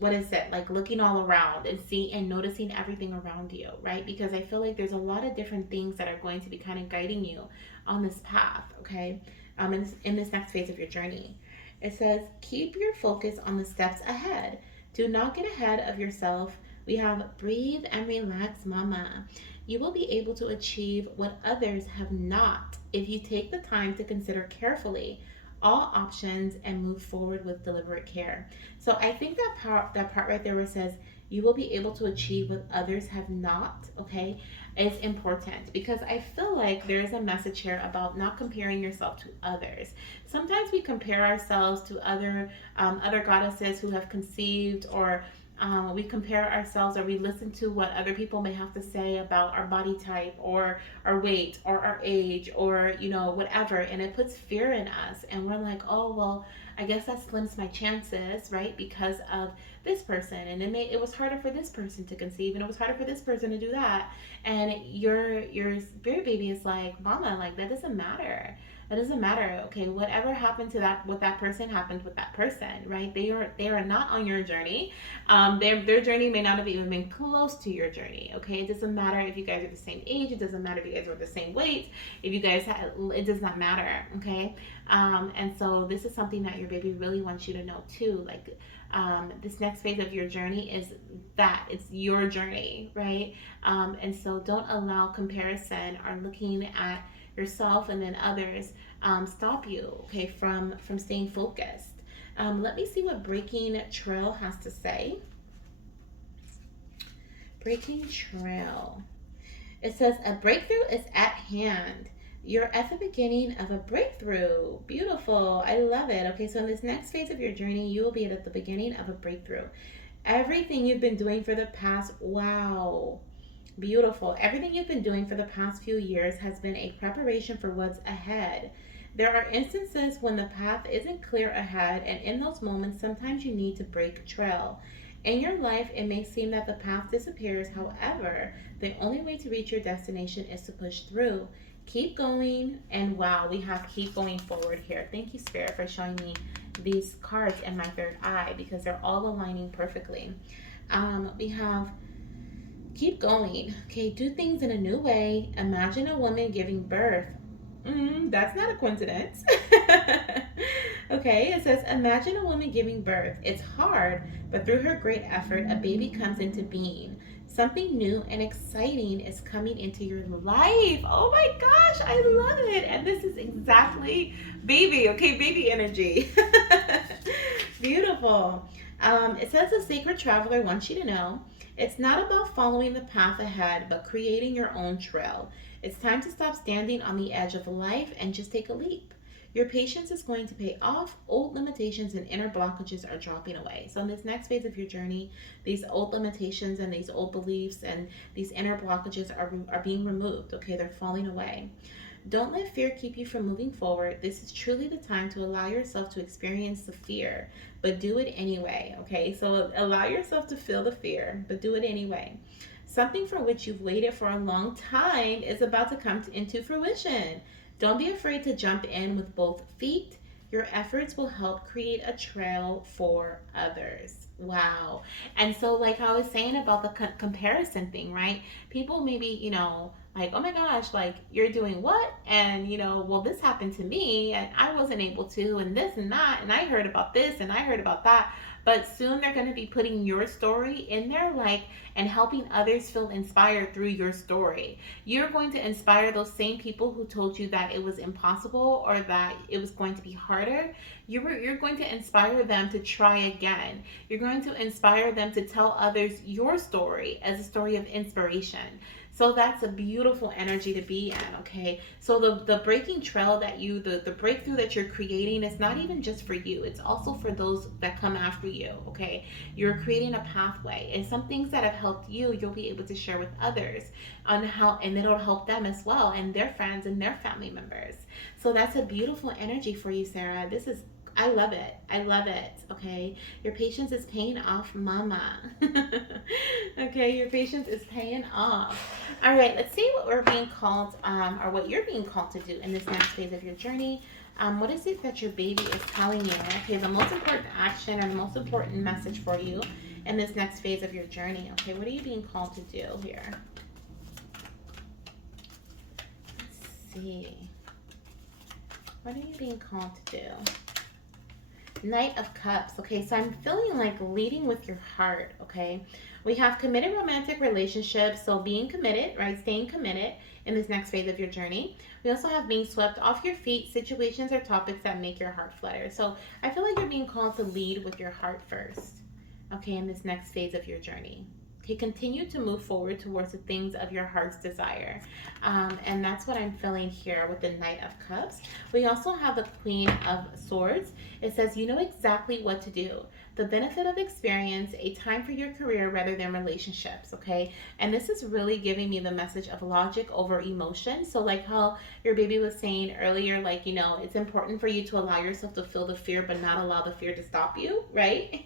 what is it, like looking all around and noticing everything around you, right? Because I feel like there's a lot of different things that are going to be kind of guiding you on this path, okay? In this next phase of your journey. It says, keep your focus on the steps ahead. Do not get ahead of yourself. We have breathe and relax, mama. You will be able to achieve what others have not if you take the time to consider carefully all options and move forward with deliberate care. So I think that part right there where it says you will be able to achieve what others have not, okay, is important, because I feel like there's a message here about not comparing yourself to others. Sometimes we compare ourselves to other goddesses who have conceived, or We compare ourselves, or we listen to what other people may have to say about our body type or our weight or our age or, whatever. And it puts fear in us. And we're like, oh, well, I guess that slims my chances, right? Because of this person. And it was harder for this person to conceive, and it was harder for this person to do that. And your spirit baby is like, mama, like, that doesn't matter. It doesn't matter. Okay, whatever happened to that with that person happened with that person, right? They are not on your journey. Their journey may not have even been close to your journey. Okay, it doesn't matter if you guys are the same age. It doesn't matter if you guys are the same weight. If you guys it does not matter. Okay, and so this is something that your baby really wants you to know too. Like, this next phase of your journey is that it's your journey, right? And so don't allow comparison or looking at yourself and then others stop you, okay, from staying focused. Let me see what Breaking Trail has to say. Breaking Trail. It says a breakthrough is at hand. You're at the beginning of a breakthrough. Beautiful. I love it. Okay, so in this next phase of your journey, you will be at the beginning of a breakthrough. Everything you've been doing for the past, wow, beautiful. Everything you've been doing for the past few years has been a preparation for what's ahead. There are instances when the path isn't clear ahead, and in those moments, sometimes you need to break trail. In your life, it may seem that the path disappears. However, the only way to reach your destination is to push through. Keep going, and wow, we have keep going forward here. Thank you, Spirit, for showing me these cards in my third eye because they're all aligning perfectly. We have keep going. Okay, do things in a new way. Imagine a woman giving birth. That's not a coincidence. Okay, it says, imagine a woman giving birth. It's hard, but through her great effort, a baby comes into being. Something new and exciting is coming into your life. Oh my gosh, I love it. And this is exactly baby, okay, baby energy. Beautiful. It says, a sacred traveler wants you to know it's not about following the path ahead, but creating your own trail. It's time to stop standing on the edge of life and just take a leap. Your patience is going to pay off. Old limitations and inner blockages are dropping away. So, in this next phase of your journey, these old limitations and these old beliefs and these inner blockages are being removed. Okay, they're falling away. Don't let fear keep you from moving forward. This is truly the time to allow yourself to experience the fear, but do it anyway. Okay, so allow yourself to feel the fear, but do it anyway. Something for which you've waited for a long time is about to come into fruition. Don't be afraid to jump in with both feet. Your efforts will help create a trail for others. Wow. And so, like I was saying about the comparison thing, right? People maybe, like, oh my gosh, like, you're doing what? And, well, this happened to me and I wasn't able to, and this and that, and I heard about this and I heard about that. But soon they're going to be putting your story in there, like, and helping others feel inspired through your story. You're going to inspire those same people who told you that it was impossible or that it was going to be harder. You're going to inspire them to try again. You're going to inspire them to tell others your story as a story of inspiration. So that's a beautiful energy to be in, okay? So the breaking trail that the breakthrough that you're creating is not even just for you. It's also for those that come after you, okay? You're creating a pathway. And some things that have helped you, you'll be able to share with others on how, and it'll help them as well and their friends and their family members. So that's a beautiful energy for you, Cerra. I love it. I love it. Okay. Your patience is paying off, mama. Okay. Your patience is paying off. All right. Let's see what we're being called, or what you're being called to do in this next phase of your journey. What is it that your baby is telling you? Okay. The most important action and the most important message for you in this next phase of your journey. Okay. What are you being called to do here? Let's see. What are you being called to do? Knight of Cups. Okay, so I'm feeling like leading with your heart, okay? We have committed romantic relationships, so being committed, right? Staying committed in this next phase of your journey. We also have being swept off your feet, situations or topics that make your heart flutter. So I feel like you're being called to lead with your heart first, okay, in this next phase of your journey. Okay, continue to move forward towards the things of your heart's desire. And that's what I'm feeling here with the Knight of Cups. We also have the Queen of Swords. It says, you know exactly what to do. the benefit of experience, a time for your career rather than relationships, okay? And this is really giving me the message of logic over emotion. So like how your baby was saying earlier, like, you know, it's important for you to allow yourself to feel the fear but not allow the fear to stop you, right?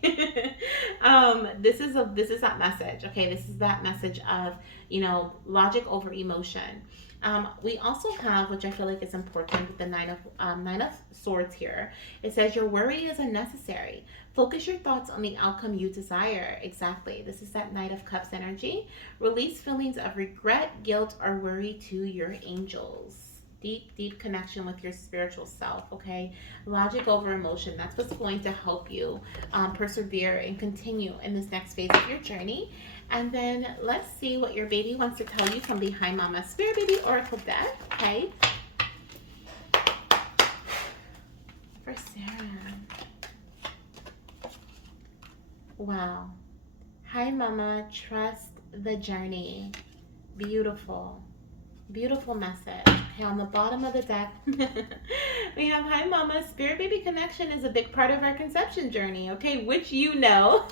This is that message, okay? This is that message of, you know, logic over emotion. We also have, which I feel like is important, with the Nine of Swords here. It says your worry is unnecessary. Focus your thoughts on the outcome you desire. Exactly. This is that Knight of Cups energy. Release feelings of regret, guilt, or worry to your angels. Deep, deep connection with your spiritual self, okay? Logic over emotion. That's what's going to help you persevere and continue in this next phase of your journey. And then let's see what your baby wants to tell you from behind Mama. Spirit Baby Oracle deck, okay? For Sarah. Wow. Hi, Mama. Trust the journey. Beautiful. Beautiful message. Okay, on the bottom of the deck, we have, hi Mama, Spirit Baby connection is a big part of our conception journey, okay, which you know,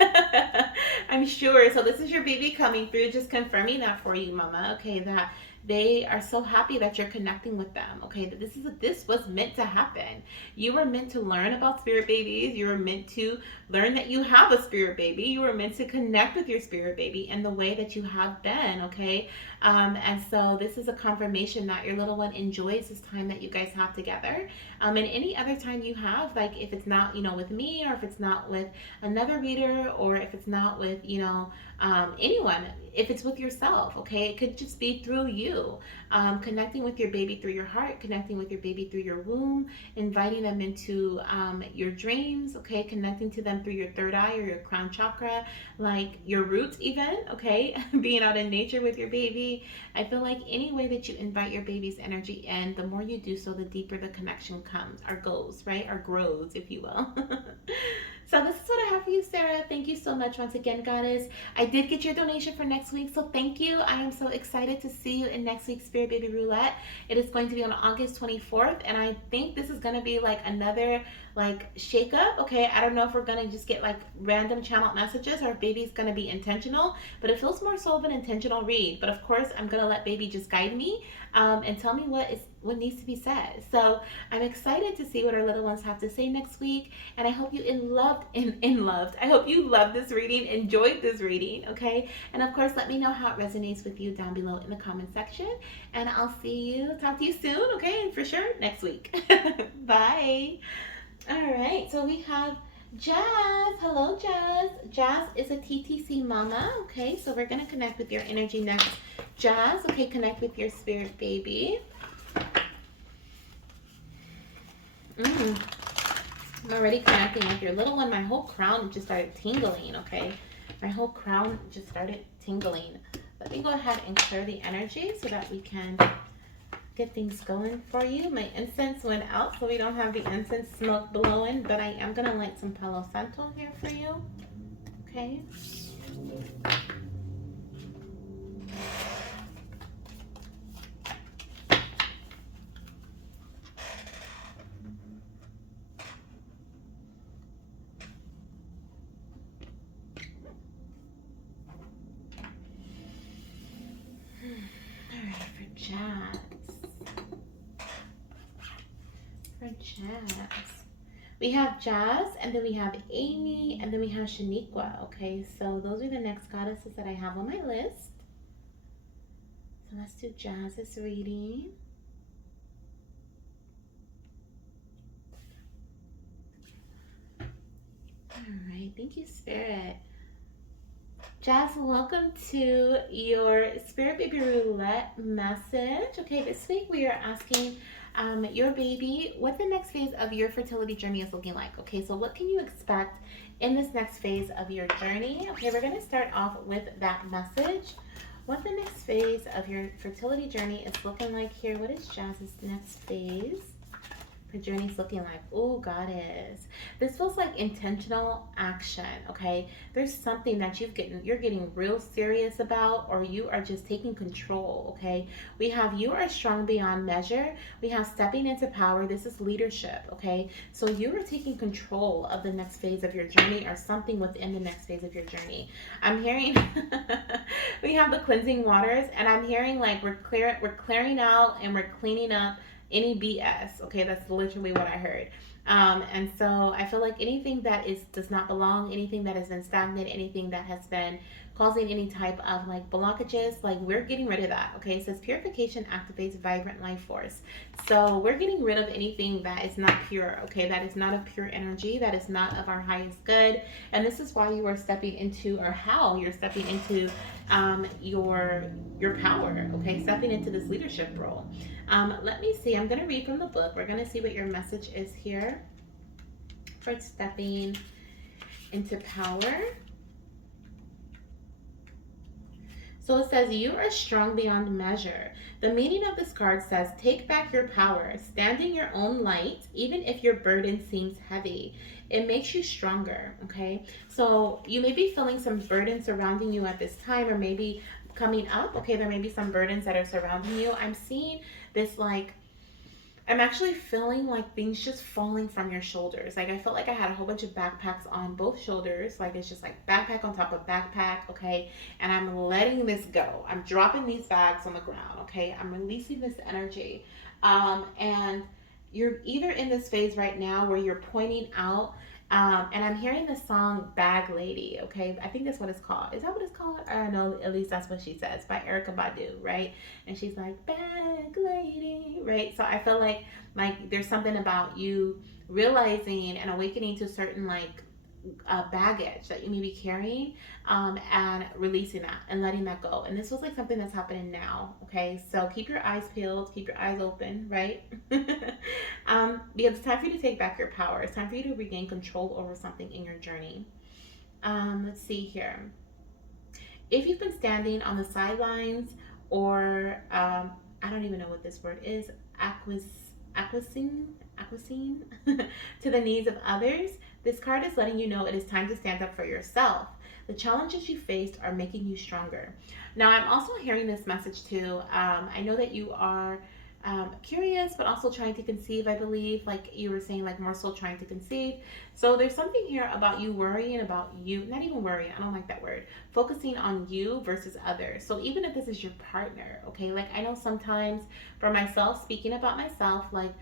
I'm sure. So this is your baby coming through, just confirming that for you, Mama, okay, that they are so happy that you're connecting with them, okay, that this was meant to happen. You were meant to learn about spirit babies. You were meant to learn that you have a spirit baby. You were meant to connect with your spirit baby in the way that you have been, okay? And so this is a confirmation that your little one enjoys this time that you guys have together. And any other time you have, like if it's not, you know, with me, or if it's not with another reader, or if it's not with, you know, anyone, if it's with yourself, okay? It could just be through you, connecting with your baby through your heart, connecting with your baby through your womb, inviting them into your dreams, okay? Connecting to them through your third eye or your crown chakra, like your roots even, okay? Being out in nature with your baby. I feel like any way that you invite your baby's energy in, the more you do so, the deeper the connection comes, or goes, right? Or grows, if you will. So this is what I have for you, Sarah. Thank you so much once again, Goddess. I did get your donation for next week, so thank you. I am so excited to see you in next week's Spirit Baby Roulette. It is going to be on August 24th, and I think this is going to be like another like shake up, okay? I don't know if we're going to just get like random channel messages or if baby's going to be intentional, but it feels more so of an intentional read. But of course, I'm going to let baby just guide me and tell me what needs to be said. So I'm excited to see what our little ones have to say next week, and I hope you I hope you loved this reading, enjoyed this reading, okay? And of course, let me know how it resonates with you down below in the comment section, and I'll talk to you soon, okay? And for sure, next week. Bye. All right, so we have Jazz. Hello, Jazz. Jazz is a TTC mama, okay? So we're going to connect with your energy next. Jazz, okay, connect with your spirit baby. I'm already connecting with your little one. My whole crown just started tingling, okay? My whole crown just started tingling. Let me go ahead and clear the energy so that we can get things going for you. My incense went out, so we don't have the incense smoke blowing, but I am gonna light some Palo Santo here for you, okay? Jazz. We have Jazz, and then we have Amy, and then we have Shaniqua, okay? So those are the next goddesses that I have on my list. So let's do Jazz's reading. All right, thank you, Spirit. Jazz, welcome to your Spirit Baby Roulette message. Okay, this week we are asking your baby what the next phase of your fertility journey is looking like. Okay, so what can you expect in this next phase of your journey? Okay, we're going to start off with that message. What the next phase of your fertility journey is looking like here. What is Jazz's next phase The journey's looking like, oh, goddess. This feels like intentional action, okay? There's something that you're getting real serious about, or you are just taking control, okay? We have you are strong beyond measure. We have stepping into power. This is leadership, okay? So you are taking control of the next phase of your journey, or something within the next phase of your journey. I'm hearing we have the cleansing waters, and I'm hearing like we're clearing out and we're cleaning up any BS. Okay, that's literally what I heard. And so I feel like anything that is does not belong, anything that has been stagnant, anything that has been causing any type of like blockages, like we're getting rid of that. Okay, it says purification activates vibrant life force. So we're getting rid of anything that is not pure. Okay, that is not of pure energy, that is not of our highest good. And this is why you are stepping into, or how you're stepping into your power. Okay, stepping into this leadership role. Let me see. I'm going to read from the book. We're going to see what your message is here for stepping into power. So it says, you are strong beyond measure. The meaning of this card says, take back your power, stand in your own light, even if your burden seems heavy. It makes you stronger, okay? So you may be feeling some burden surrounding you at this time, or maybe coming up, okay? There may be some burdens that are surrounding you. I'm seeing this like, I'm actually feeling like things just falling from your shoulders. Like I felt like I had a whole bunch of backpacks on both shoulders. Like it's just like backpack on top of backpack, okay? And I'm letting this go. I'm dropping these bags on the ground, okay? I'm releasing this energy. And you're either in this phase right now where you're pointing out, and I'm hearing the song Bag Lady, okay? I think that's what it's called. Is that what it's called? I don't know, at least that's what she says, by Erica Badu, right? And she's like, Bag Lady, right? So I feel like there's something about you realizing and awakening to certain like baggage that you may be carrying, and releasing that and letting that go. And this was like something that's happening now, okay? So keep your eyes peeled, keep your eyes open, right? Because it's time for you to take back your power. It's time for you to regain control over something in your journey. Let's see here. If you've been standing on the sidelines, or I don't even know what this word is, acquiescing, acquiescing to the needs of others, this card is letting you know it is time to stand up for yourself. The challenges you faced are making you stronger. Now, I'm also hearing this message too. I know that you are curious, but also trying to conceive, I believe, like you were saying, like more so trying to conceive. So there's something here about you worrying about you, not even worrying, I don't like that word, focusing on you versus others. So even if this is your partner, okay, like I know sometimes for myself, speaking about myself, like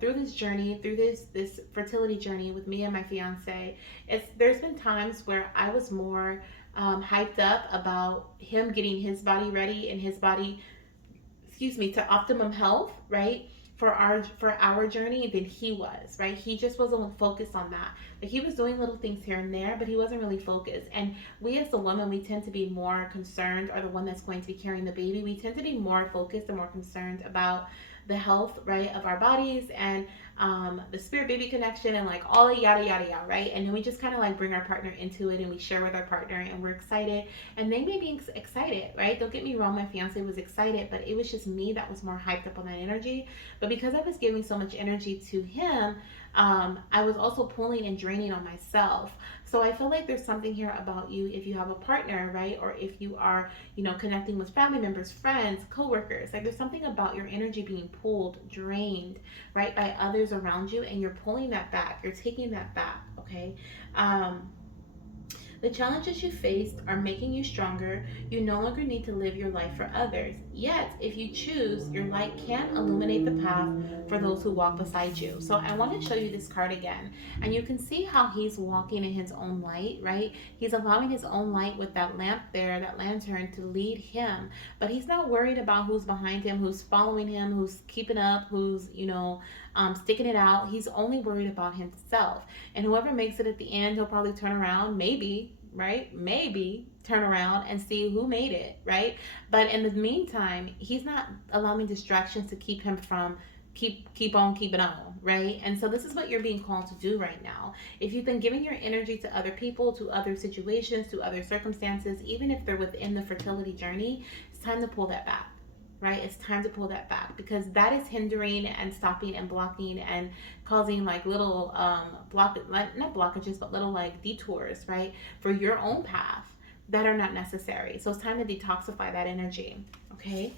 through this journey, through this fertility journey with me and my fiance, there's been times where I was more hyped up about him getting his body ready and his body, excuse me, to optimum health, right? For our journey than he was, right? He just wasn't focused on that. Like he was doing little things here and there, but he wasn't really focused. And we as the woman, we tend to be more concerned, or the one that's going to be carrying the baby, we tend to be more focused and more concerned about the health, right, of our bodies, and the spirit baby connection, and like all the yada yada yada, right? And then we just kind of like bring our partner into it, and we share with our partner, and we're excited, and they may be excited, right? Don't get me wrong, my fiance was excited, but it was just me that was more hyped up on that energy. But because I was giving so much energy to him, I was also pulling and draining on myself. So I feel like there's something here about you, if you have a partner, right? Or if you are, connecting with family members, friends, coworkers. Like there's something about your energy being pulled, drained, right, by others around you, and you're pulling that back. You're taking that back, okay? The challenges you faced are making you stronger. You no longer need to live your life for others. Yet, if you choose, your light can illuminate the path for those who walk beside you. So I want to show you this card again. And you can see how he's walking in his own light, right? He's allowing his own light with that lamp there, that lantern, to lead him. But he's not worried about who's behind him, who's following him, who's keeping up, who's, sticking it out. He's only worried about himself. And whoever makes it at the end, he'll probably turn around, maybe, right? Maybe turn around and see who made it, right? But in the meantime, he's not allowing distractions to keep him from keep on keeping on, right? And so this is what you're being called to do right now. If you've been giving your energy to other people, to other situations, to other circumstances, even if they're within the fertility journey, it's time to pull that back. right? It's time to pull that back, because that is hindering and stopping and blocking and causing like little not blockages, but little like detours, right, for your own path that are not necessary. So it's time to detoxify that energy. Okay.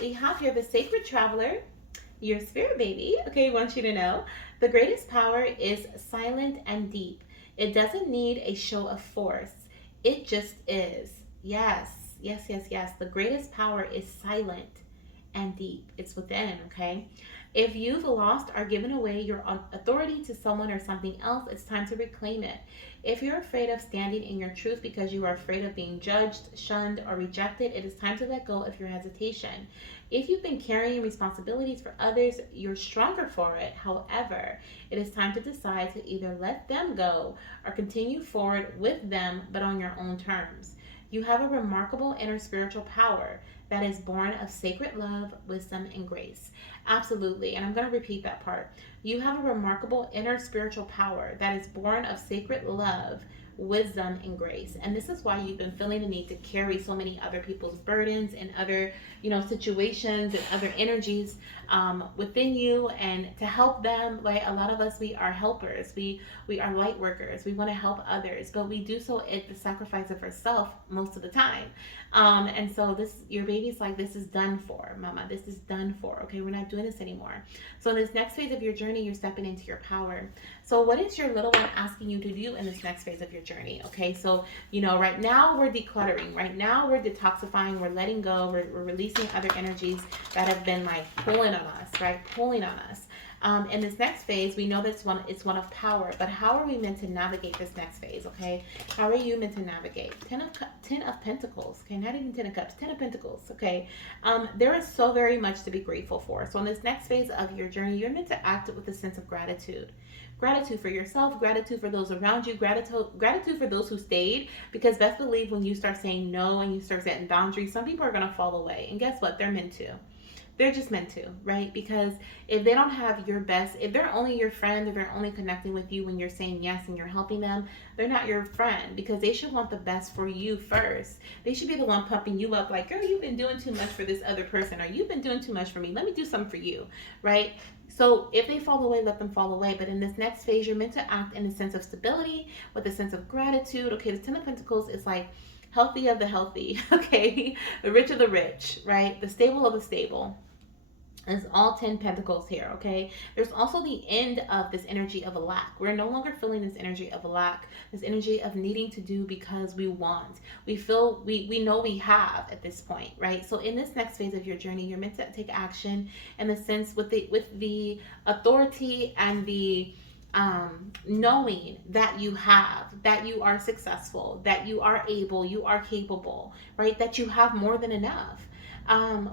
We have here the sacred traveler, your spirit baby. Okay, I want you to know the greatest power is silent and deep. It doesn't need a show of force, it just is. Yes, yes, yes, yes. The greatest power is silent and deep. It's within, okay? If you've lost or given away your authority to someone or something else, it's time to reclaim it. If you're afraid of standing in your truth because you are afraid of being judged, shunned, or rejected, it is time to let go of your hesitation. If you've been carrying responsibilities for others, you're stronger for it. However, it is time to decide to either let them go or continue forward with them, but on your own terms. You have a remarkable inner spiritual power that is born of sacred love, wisdom, and grace. Absolutely. And I'm going to repeat that part. You have a remarkable inner spiritual power that is born of sacred love, wisdom, and grace. And this is why you've been feeling the need to carry so many other people's burdens and other, situations and other energies within you, and to help them. Like a lot of us, we are helpers. We are light workers. We want to help others, but we do so at the sacrifice of ourselves most of the time. And so this, your baby's like, this is done for, mama. This is done for. Okay, we're not doing this anymore. So in this next phase of your journey, you're stepping into your power. So what is your little one asking you to do in this next phase of your journey? Okay, so right now we're decluttering. Right now we're detoxifying. We're letting go. We're releasing other energies that have been like pulling on us, right? Pulling on us. In this next phase, we know that it's one of power, but how are we meant to navigate this next phase? Okay, how are you meant to navigate? Ten of Pentacles. Okay, not even Ten of Cups. Ten of Pentacles. Okay, there is so very much to be grateful for. So in this next phase of your journey, you're meant to act with a sense of gratitude. Gratitude for yourself, gratitude for those around you, gratitude for those who stayed. Because best believe when you start saying no and you start setting boundaries, some people are gonna fall away, and guess what? They're meant to. They're just meant to, right? Because if they don't have your best, if they're only your friend, if they're only connecting with you when you're saying yes and you're helping them, they're not your friend, because they should want the best for you first. They should be the one pumping you up like, girl, you've been doing too much for this other person, or you've been doing too much for me. Let me do something for you, right? So if they fall away, let them fall away. But in this next phase, you're meant to act in a sense of stability, with a sense of gratitude. Okay, the Ten of Pentacles is like healthy of the healthy, okay? The rich of the rich, right? The stable of the stable. It's all 10 pentacles here, okay? There's also the end of this energy of a lack. We're no longer feeling this energy of a lack, this energy of needing to do because we want. We feel, we know we have at this point, right? So in this next phase of your journey, you're meant to take action in the sense with the authority and the knowing that you have, that you are successful, that you are able, you are capable, right? That you have more than enough.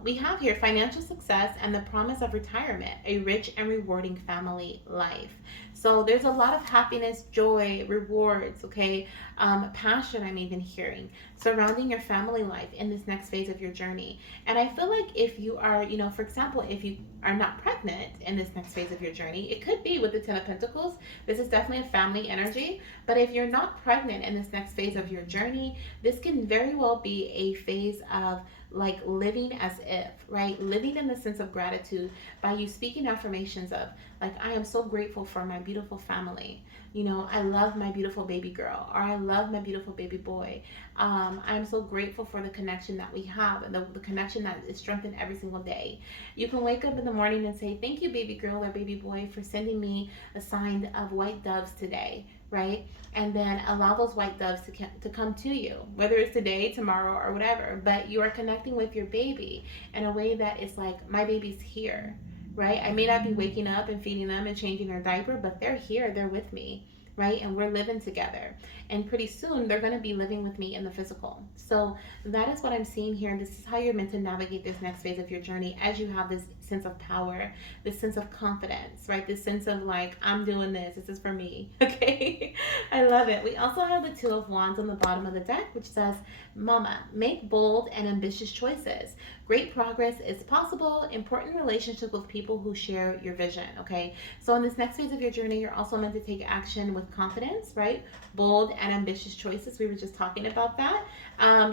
We have here financial success and the promise of retirement, a rich and rewarding family life. So there's a lot of happiness, joy, rewards, okay, passion, I'm even hearing, surrounding your family life in this next phase of your journey. And I feel like if you are, for example, if you are not pregnant in this next phase of your journey, it could be with the Ten of Pentacles. This is definitely a family energy. But if you're not pregnant in this next phase of your journey, this can very well be a phase of like living as if, right? Living in the sense of gratitude by you speaking affirmations of like, I am so grateful for my beautiful family. I love my beautiful baby girl, or I love my beautiful baby boy. I'm so grateful for the connection that we have, and the connection that is strengthened every single day. You can wake up in the morning and say, thank you, baby girl or baby boy, for sending me a sign of white doves today, right? And then allow those white doves to come to you, whether it's today, tomorrow, or whatever. But you are connecting with your baby in a way that is like, my baby's here, right? I may not be waking up and feeding them and changing their diaper, but they're here, they're with me, right? And we're living together. And pretty soon they're going to be living with me in the physical. So that is what I'm seeing here. And this is how you're meant to navigate this next phase of your journey, as you have this sense of power, this sense of confidence, right? This sense of like, I'm doing this. This is for me. Okay. I love it. We also have the Two of Wands on the bottom of the deck, which says, Mama, make bold and ambitious choices. Great progress is possible. Important relationship with people who share your vision. Okay. So in this next phase of your journey, you're also meant to take action with with confidence, right? Bold and ambitious choices. We were just talking about that.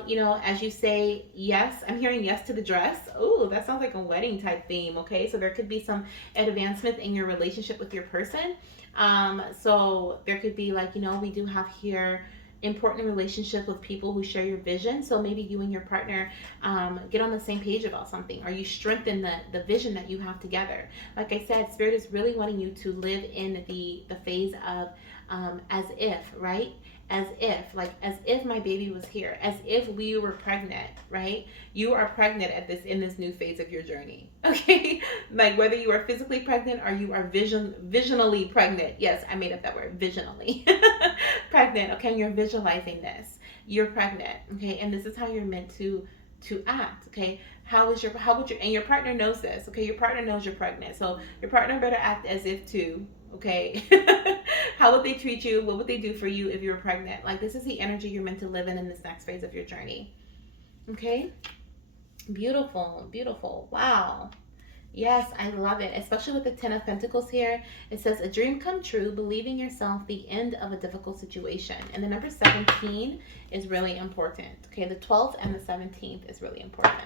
You know, as you say yes, I'm hearing yes to the dress. Oh, that sounds like a wedding type theme. Okay, so there could be some advancement in your relationship with your person. So there could be like, you know, we do have here important relationship with people who share your vision. So maybe you and your partner get on the same page about something, or you strengthen the vision that you have together. Like I said, Spirit is really wanting you to live in the phase of as if, right? As if my baby was here, as if we were pregnant, right? You are pregnant at this in this new phase of your journey. Okay. Like whether you are physically pregnant or you are visionally pregnant. Yes, I made up that word, visionally. Pregnant. Okay, and you're visualizing this. You're pregnant. Okay, and this is how you're meant to act. Okay. How would your and your partner knows this. Okay, your partner knows you're pregnant. So your partner better act as if too. Okay. How would they treat you? What would they do for you if you were pregnant? Like this is the energy you're meant to live in this next phase of your journey. Okay. Beautiful, beautiful. Wow. Yes, I love it, especially with the Ten of Pentacles here. It says, a dream come true, believing yourself, the end of a difficult situation. And the number 17 is really important. Okay, the 12th and the 17th is really important.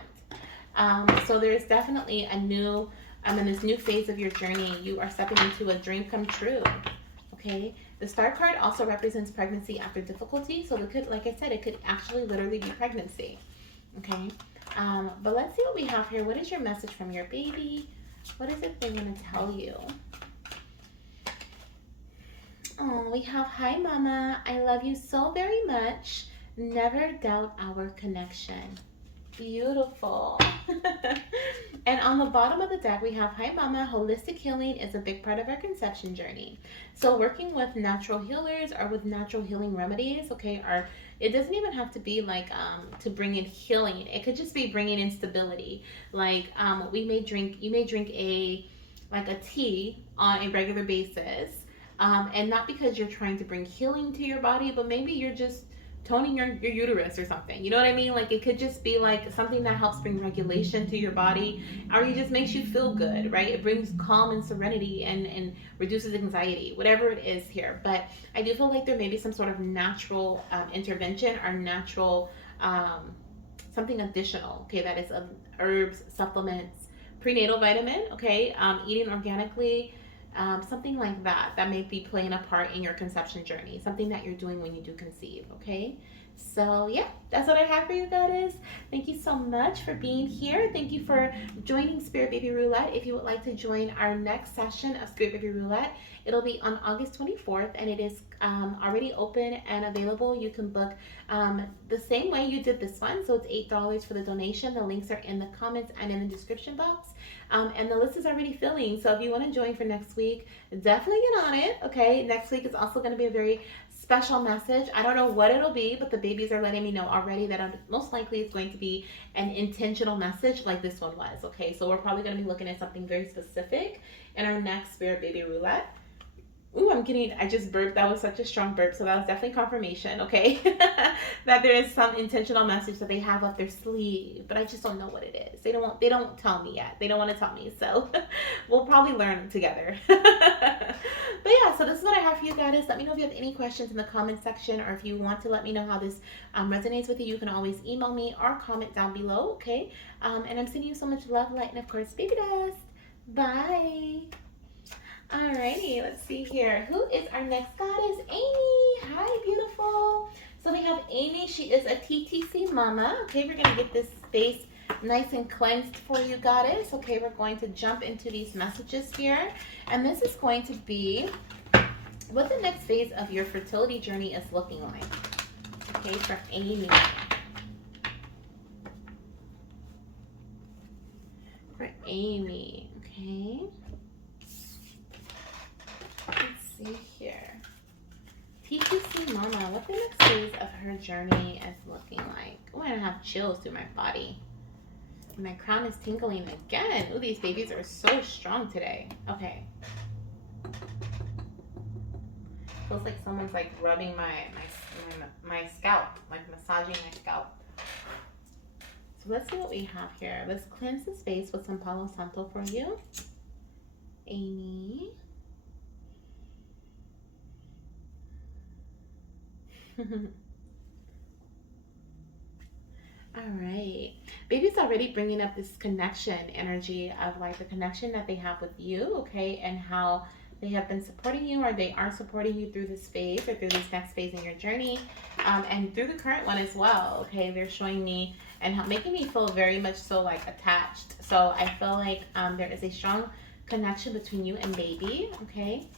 So there's definitely a new, in this new phase of your journey, you are stepping into a dream come true. Okay, the Star card also represents pregnancy after difficulty. So it could, like I said, it could actually literally be pregnancy. Okay. But let's see what we have here. What is your message from your baby? What is it they want to tell you? Oh, we have, hi mama, I love you so very much. Never doubt our connection. Beautiful. And on the bottom of the deck, we have, hi mama, holistic healing is a big part of our conception journey. So working with natural healers or with natural healing remedies, okay, or it doesn't even have to be like to bring in healing. It could just be bringing in stability. Like you may drink a tea on a regular basis, and not because you're trying to bring healing to your body, but maybe you're just toning your uterus or something. You know what I mean? Like it could just be like something that helps bring regulation to your body, or it just makes you feel good, right? It brings calm and serenity and reduces anxiety, whatever it is here. But I do feel like there may be some sort of natural intervention or natural something additional, okay, that is herbs, supplements, prenatal vitamin, okay, eating organically, something like that may be playing a part in your conception journey, something that you're doing when you do conceive. Okay, so yeah, that's what I have for you, goddess. Thank you so much for being here. Thank you for joining Spirit Baby Roulette. If you would like to join our next session of Spirit Baby Roulette, it'll be on August 24th, and it is already open and available. You can book the same way you did this one, so it's $8 for the donation. The links are in the comments and in the description box. And the list is already filling, so if you want to join for next week, definitely get on it. Okay, next week is also going to be a very special message. I don't know what it'll be, but the babies are letting me know already that most likely it's going to be an intentional message like this one was. Okay, so we're probably going to be looking at something very specific in our next Spirit Baby Roulette. Ooh, I just burped. That was such a strong burp. So that was definitely confirmation, okay? That there is some intentional message that they have up their sleeve, but I just don't know what it is. They don't tell me yet. They don't want to tell me. So we'll probably learn together. But yeah, so this is what I have for you guys. Let me know if you have any questions in the comment section, or if you want to let me know how this resonates with you. You can always email me or comment down below, okay? And I'm sending you so much love, light, and of course, baby dust. Bye. Alrighty, let's see here. Who is our next goddess? Amy. Hi, beautiful. So we have Amy. She is a TTC mama. Okay, we're going to get this space nice and cleansed for you, goddess. Okay, we're going to jump into these messages here. And this is going to be what the next phase of your fertility journey is looking like. Okay, for Amy. For Amy, okay. Let's see here. TTC mama, what the next phase of her journey is looking like. Oh, I have chills through my body. My crown is tingling again. Oh, these babies are so strong today. Okay. Feels like someone's like rubbing my scalp, like massaging my scalp. So let's see what we have here. Let's cleanse the space with some Palo Santo for you, Amy. All right. Baby's already bringing up this connection energy of like the connection that they have with you, okay, and how they have been supporting you or they are supporting you through this phase or through this next phase in your journey, and through the current one as well, okay. They're showing me and making me feel very much so like attached. So I feel like there is a strong connection between you and baby, okay.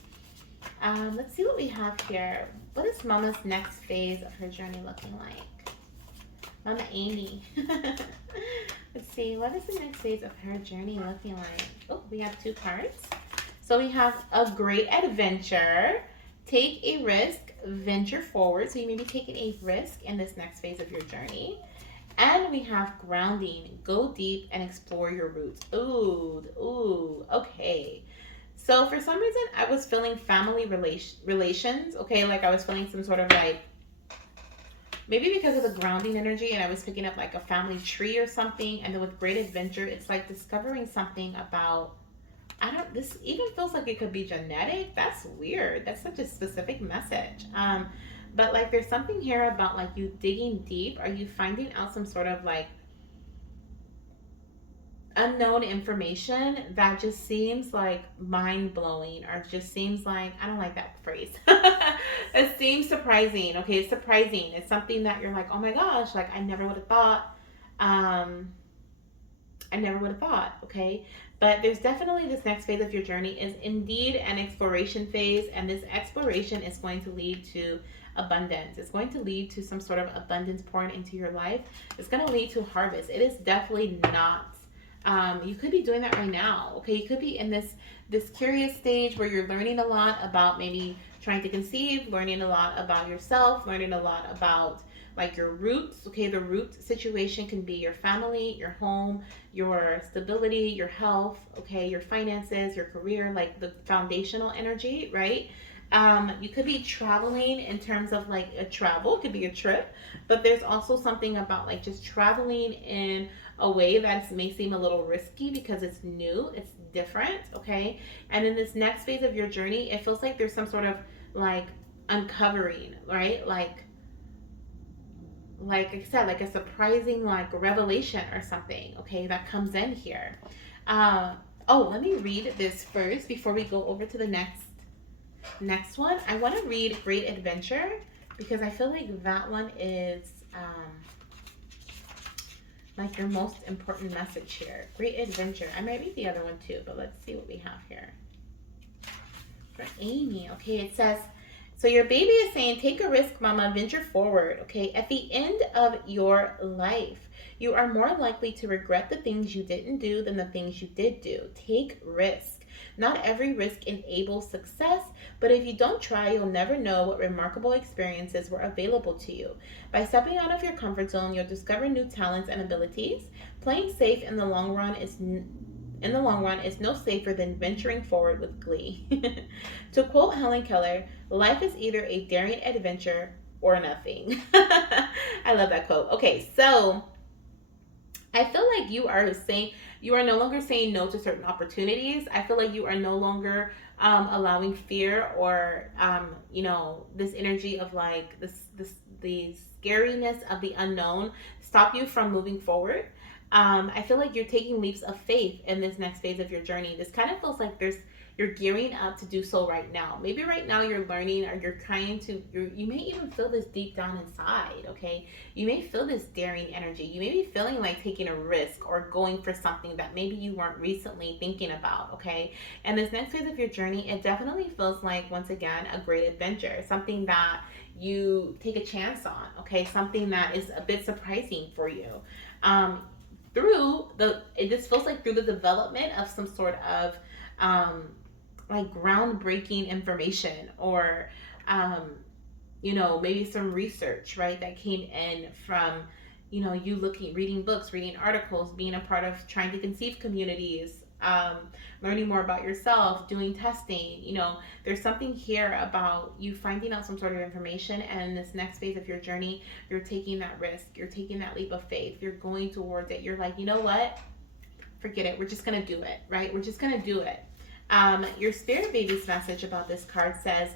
Let's see what we have here. What is Mama's next phase of her journey looking like? Mama Amy. Let's see, what is the next phase of her journey looking like? Oh, we have two cards. So we have a great adventure. Take a risk, venture forward. So you may be taking a risk in this next phase of your journey. And we have grounding. Go deep and explore your roots. Ooh, okay. So for some reason, I was feeling family relations. Okay, like I was feeling some sort of like, maybe because of the grounding energy, and I was picking up like a family tree or something. And then with great adventure, it's like discovering something about, this even feels like it could be genetic. That's weird. That's such a specific message. But like there's something here about like you digging deep. Are you finding out some sort of like unknown information that just seems like mind blowing, or just seems like, I don't like that phrase. It seems surprising. Okay, it's surprising. It's something that you're like, oh my gosh, like I never would have thought. I never would have thought. Okay, but there's definitely this next phase of your journey is indeed an exploration phase, and this exploration is going to lead to abundance. It's going to lead to some sort of abundance pouring into your life. It's going to lead to harvest. It is definitely not, you could be doing that right now. Okay, you could be in this curious stage where you're learning a lot about maybe trying to conceive, learning a lot about yourself, learning a lot about like your roots. Okay, the root situation can be your family, your home, your stability, your health, okay, your finances, your career, like the foundational energy, right? You could be traveling in terms of like a travel, it could be a trip, but there's also something about like just traveling in a way that may seem a little risky because it's new, it's different, okay? And in this next phase of your journey, it feels like there's some sort of like uncovering, right? Like I said, like a surprising like revelation or something, okay, that comes in here. Uh, oh, let me read this first before we go over to the next one. I want to read Great Adventure because I feel like that one is like your most important message here. Great Adventure. I might read the other one too, but let's see what we have here. For Amy, okay, it says, so your baby is saying, take a risk, mama, venture forward, okay? At the end of your life, you are more likely to regret the things you didn't do than the things you did do. Take risk. Not every risk enables success, but if you don't try, you'll never know what remarkable experiences were available to you. By stepping out of your comfort zone, you'll discover new talents and abilities. Playing safe in the long run is no safer than venturing forward with glee. To quote Helen Keller, life is either a daring adventure or nothing. I love that quote. Okay, so I feel like you are no longer saying no to certain opportunities. I feel like you are no longer allowing fear or this energy of like the scariness of the unknown stop you from moving forward. I feel like you're taking leaps of faith in this next phase of your journey. This kind of feels like you're gearing up to do so right now. Maybe right now you're learning, or you're trying to, you may even feel this deep down inside, okay? You may feel this daring energy. You may be feeling like taking a risk or going for something that maybe you weren't recently thinking about, okay? And this next phase of your journey, it definitely feels like, once again, a great adventure, something that you take a chance on, okay? Something that is a bit surprising for you. It just feels like through the development of some sort of like groundbreaking information, or maybe some research, right, that came in from you reading books, reading articles, being a part of trying to conceive communities, learning more about yourself, doing testing. There's something here about you finding out some sort of information, and in this next phase of your journey, you're taking that risk, you're taking that leap of faith, you're going towards it. You're like, you know what, forget it, we're just gonna do it, right? We're just gonna do it. Your spirit baby's message about this card says,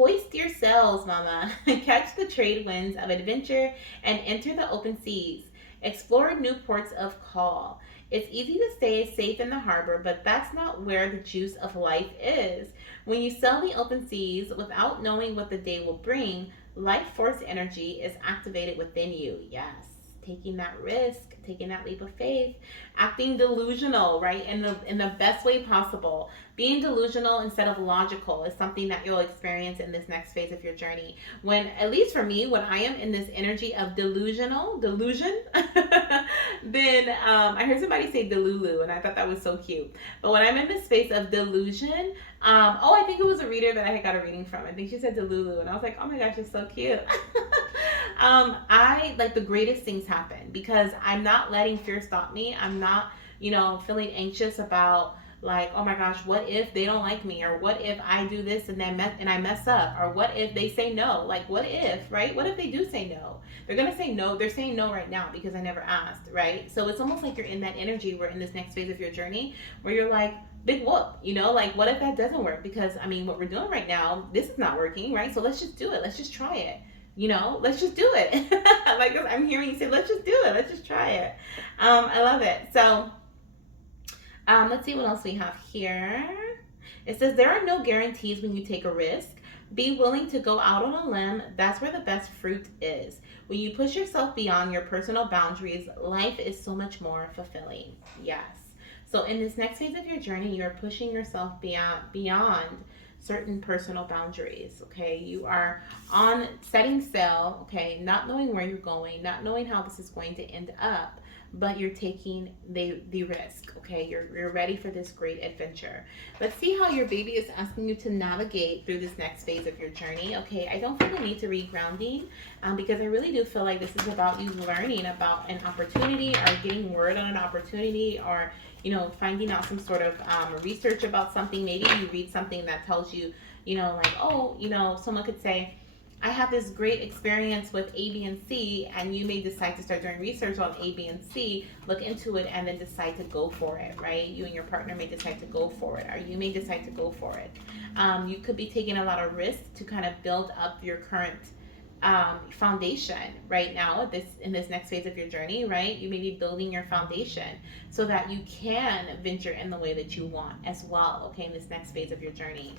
Hoist your sails, mama. Catch the trade winds of adventure and enter the open seas. Explore new ports of call. It's easy to stay safe in the harbor, but that's not where the juice of life is. When you sail the open seas without knowing what the day will bring, life force energy is activated within you. Yes. Taking that risk, taking that leap of faith, acting delusional, right? In the best way possible. Being delusional instead of logical is something that you'll experience in this next phase of your journey. When, at least for me, when I am in this energy of delusion, then I heard somebody say delulu, and I thought that was so cute. But when I'm in this space of delusion, I think it was a reader that I had got a reading from. I think she said delulu, and I was like, oh my gosh, it's so cute. I like the greatest things happen because I'm not letting fear stop me. I'm not, feeling anxious about like, oh my gosh, what if they don't like me, or what if I do this and then I mess up, or what if they say no? Like, what if, right? What if they do say no? They're gonna say no. They're saying no right now because I never asked, right? So it's almost like you're in that energy where in this next phase of your journey where you're like, big whoop, like what if that doesn't work? Because I mean, what we're doing right now, this is not working, right? So let's just do it. Let's just try it. Let's just do it. Like I'm hearing you say, let's just do it. Let's just try it. I love it. So let's see what else we have here. It says there are no guarantees when you take a risk. Be willing to go out on a limb. That's where the best fruit is. When you push yourself beyond your personal boundaries, life is so much more fulfilling. Yes. So in this next phase of your journey, you're pushing yourself beyond certain personal boundaries. Okay, you are on setting sail. Okay, not knowing where you're going, not knowing how this is going to end up, but you're taking the risk. Okay, you're ready for this great adventure. Let's see how your baby is asking you to navigate through this next phase of your journey. Okay, I don't feel the need to read grounding because I really do feel like this is about you learning about an opportunity or getting word on an opportunity, or finding out some sort of research about something. Maybe you read something that tells you, someone could say, I have this great experience with A, B, and C, and you may decide to start doing research on A, B, and C, look into it, and then decide to go for it, right? You and your partner may decide to go for it, or you may decide to go for it. You could be taking a lot of risks to kind of build up your current foundation right now in this next phase of your journey, right? You may be building your foundation so that you can venture in the way that you want as well, okay, in this next phase of your journey.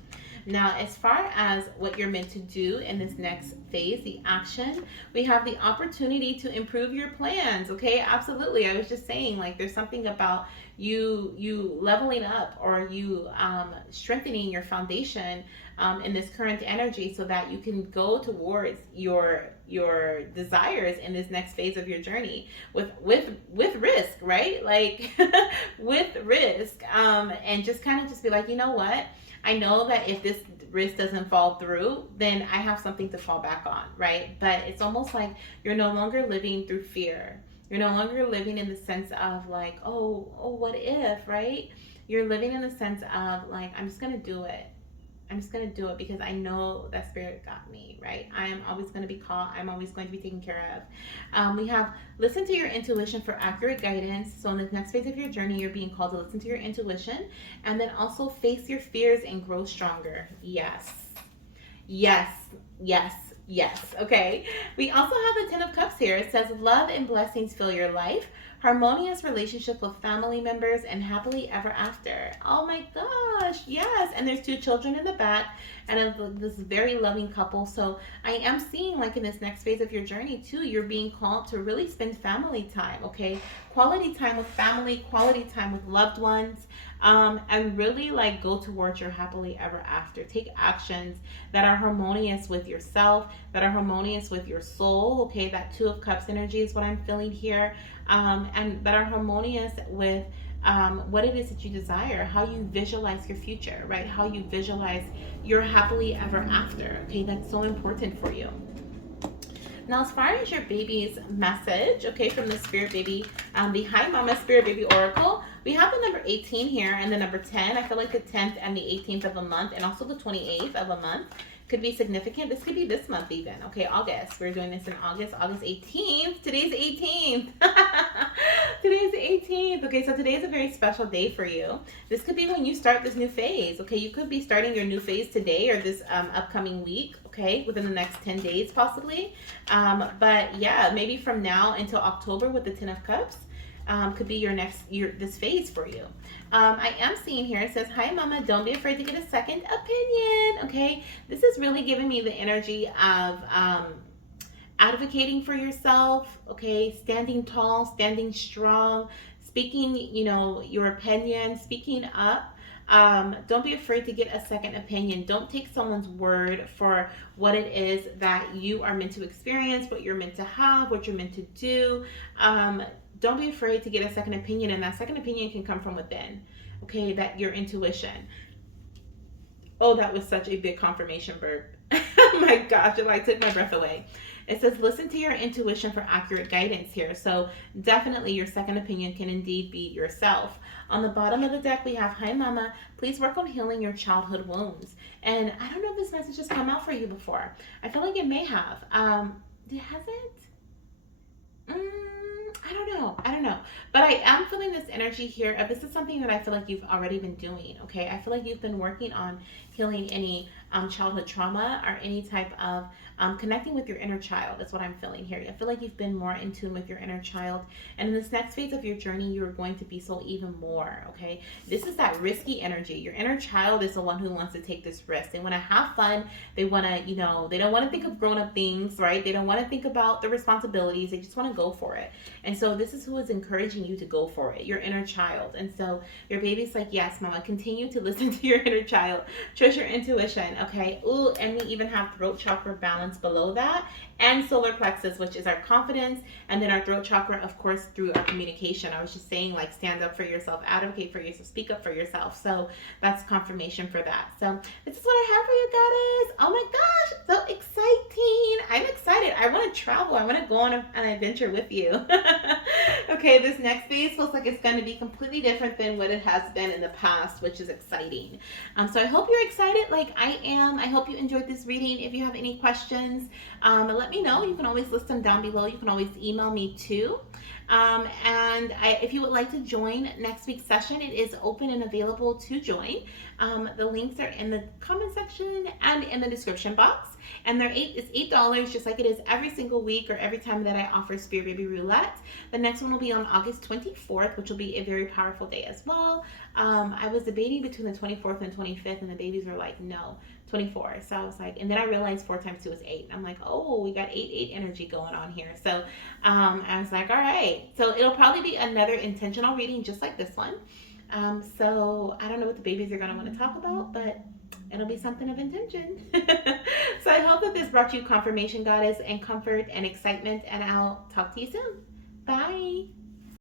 Now, as far as what you're meant to do in this next phase, the action, we have the opportunity to improve your plans, okay? Absolutely. I was just saying, like, there's something about you leveling up, or you strengthening your foundation in this current energy so that you can go towards your desires in this next phase of your journey with risk, right? Like with risk, and just kind of just be like, you know what? I know that if this risk doesn't fall through, then I have something to fall back on, right? But it's almost like you're no longer living through fear. You're no longer living in the sense of like, oh, what if, right? You're living in the sense of like, I'm just going to do it. I'm just going to do it because I know that spirit got me, right? I am always going to be caught. I'm always going to be taken care of. We have listen to your intuition for accurate guidance. So in the next phase of your journey, you're being called to listen to your intuition, and then also face your fears and grow stronger. Yes. Yes. Yes. Yes. Okay. We also have the Ten of Cups here. It says love and blessings fill your life. Harmonious relationship with family members and happily ever after. Oh my gosh, yes. And there's 2 children in the back and this very loving couple. So I am seeing like in this next phase of your journey too, you're being called to really spend family time, okay? Quality time with family, quality time with loved ones, and really like go towards your happily ever after. Take actions that are harmonious with yourself, that are harmonious with your soul, okay? That 2 of Cups energy is what I'm feeling here. And that are harmonious with what it is that you desire, how you visualize your future, right? How you visualize your happily ever after, okay? That's so important for you. Now, as far as your baby's message, okay, from the Spirit Baby, the Hi Mama Spirit Baby Oracle, we have the number 18 here and the number 10. I feel like the 10th and the 18th of a month and also the 28th of a month could be significant. This could be this month even. Okay, August. We're doing this in August 18th. Today's the 18th. Today's the 18th. Okay, so today is a very special day for you. This could be when you start this new phase. Okay, you could be starting your new phase today or this upcoming week. Okay, within the next 10 days possibly. But yeah, maybe from now until October with the Ten of Cups. Could be your next year this phase for you. I am seeing here it says, "Hi, Mama. Don't be afraid to get a second opinion." Okay, this is really giving me the energy of advocating for yourself, okay, standing tall, standing strong, speaking, your opinion, speaking up. Don't be afraid to get a second opinion. Don't take someone's word for what it is that you are meant to experience, what you're meant to have, what you're meant to do. Don't be afraid to get a second opinion, and that second opinion can come from within, okay, that your intuition. Oh, that was such a big confirmation burp. Oh my gosh, it like took my breath away. It says, listen to your intuition for accurate guidance here. So definitely your second opinion can indeed be yourself. On the bottom of the deck, we have, hi, Mama. Please work on healing your childhood wounds. And I don't know if this message has come out for you before. I feel like it may have. Has it? I don't know. But I am feeling this energy here. This is something that I feel like you've already been doing, okay? I feel like you've been working on healing any childhood trauma or any type of connecting with your inner child is what I'm feeling here. I feel like you've been more in tune with your inner child. And in this next phase of your journey, you're going to be so even more, okay? This is that risky energy. Your inner child is the one who wants to take this risk. They want to have fun. They want to, they don't want to think of grown-up things, right? They don't want to think about the responsibilities. They just want to go for it. And so this is who is encouraging you to go for it, your inner child. And so your baby's like, yes, Mama, continue to listen to your inner child. Trust your intuition, okay? Ooh, and we even have throat chakra balance below that, and solar plexus, which is our confidence, and then our throat chakra, of course, through our communication. I was just saying, like, stand up for yourself, advocate for yourself, speak up for yourself. So that's confirmation for that. So this is what I have for you, goddess. Oh my gosh, so exciting. I'm excited. I want to travel. I want to go on an adventure with you. Okay, this next phase feels like it's going to be completely different than what it has been in the past, which is exciting. So I hope you're excited like I am. I hope you enjoyed this reading. If you have any questions, let me know. You can always list them down below. You can always email me too. If you would like to join next week's session, it is open and available to join. The links are in the comment section and in the description box. And it's $8, just like it is every single week or every time that I offer Spirit Baby Roulette. The next one will be on August 24th, which will be a very powerful day as well. I was debating between the 24th and 25th, and the babies were like, no, 24. So I was like, and then I realized 4 times 2 is 8. I'm like, oh, we got 8 energy going on here. So I was like, all right. So it'll probably be another intentional reading just like this one. So I don't know what the babies are going to want to talk about, but it'll be something of intention. So I hope that this brought you confirmation, goddess, and comfort and excitement, and I'll talk to you soon. Bye.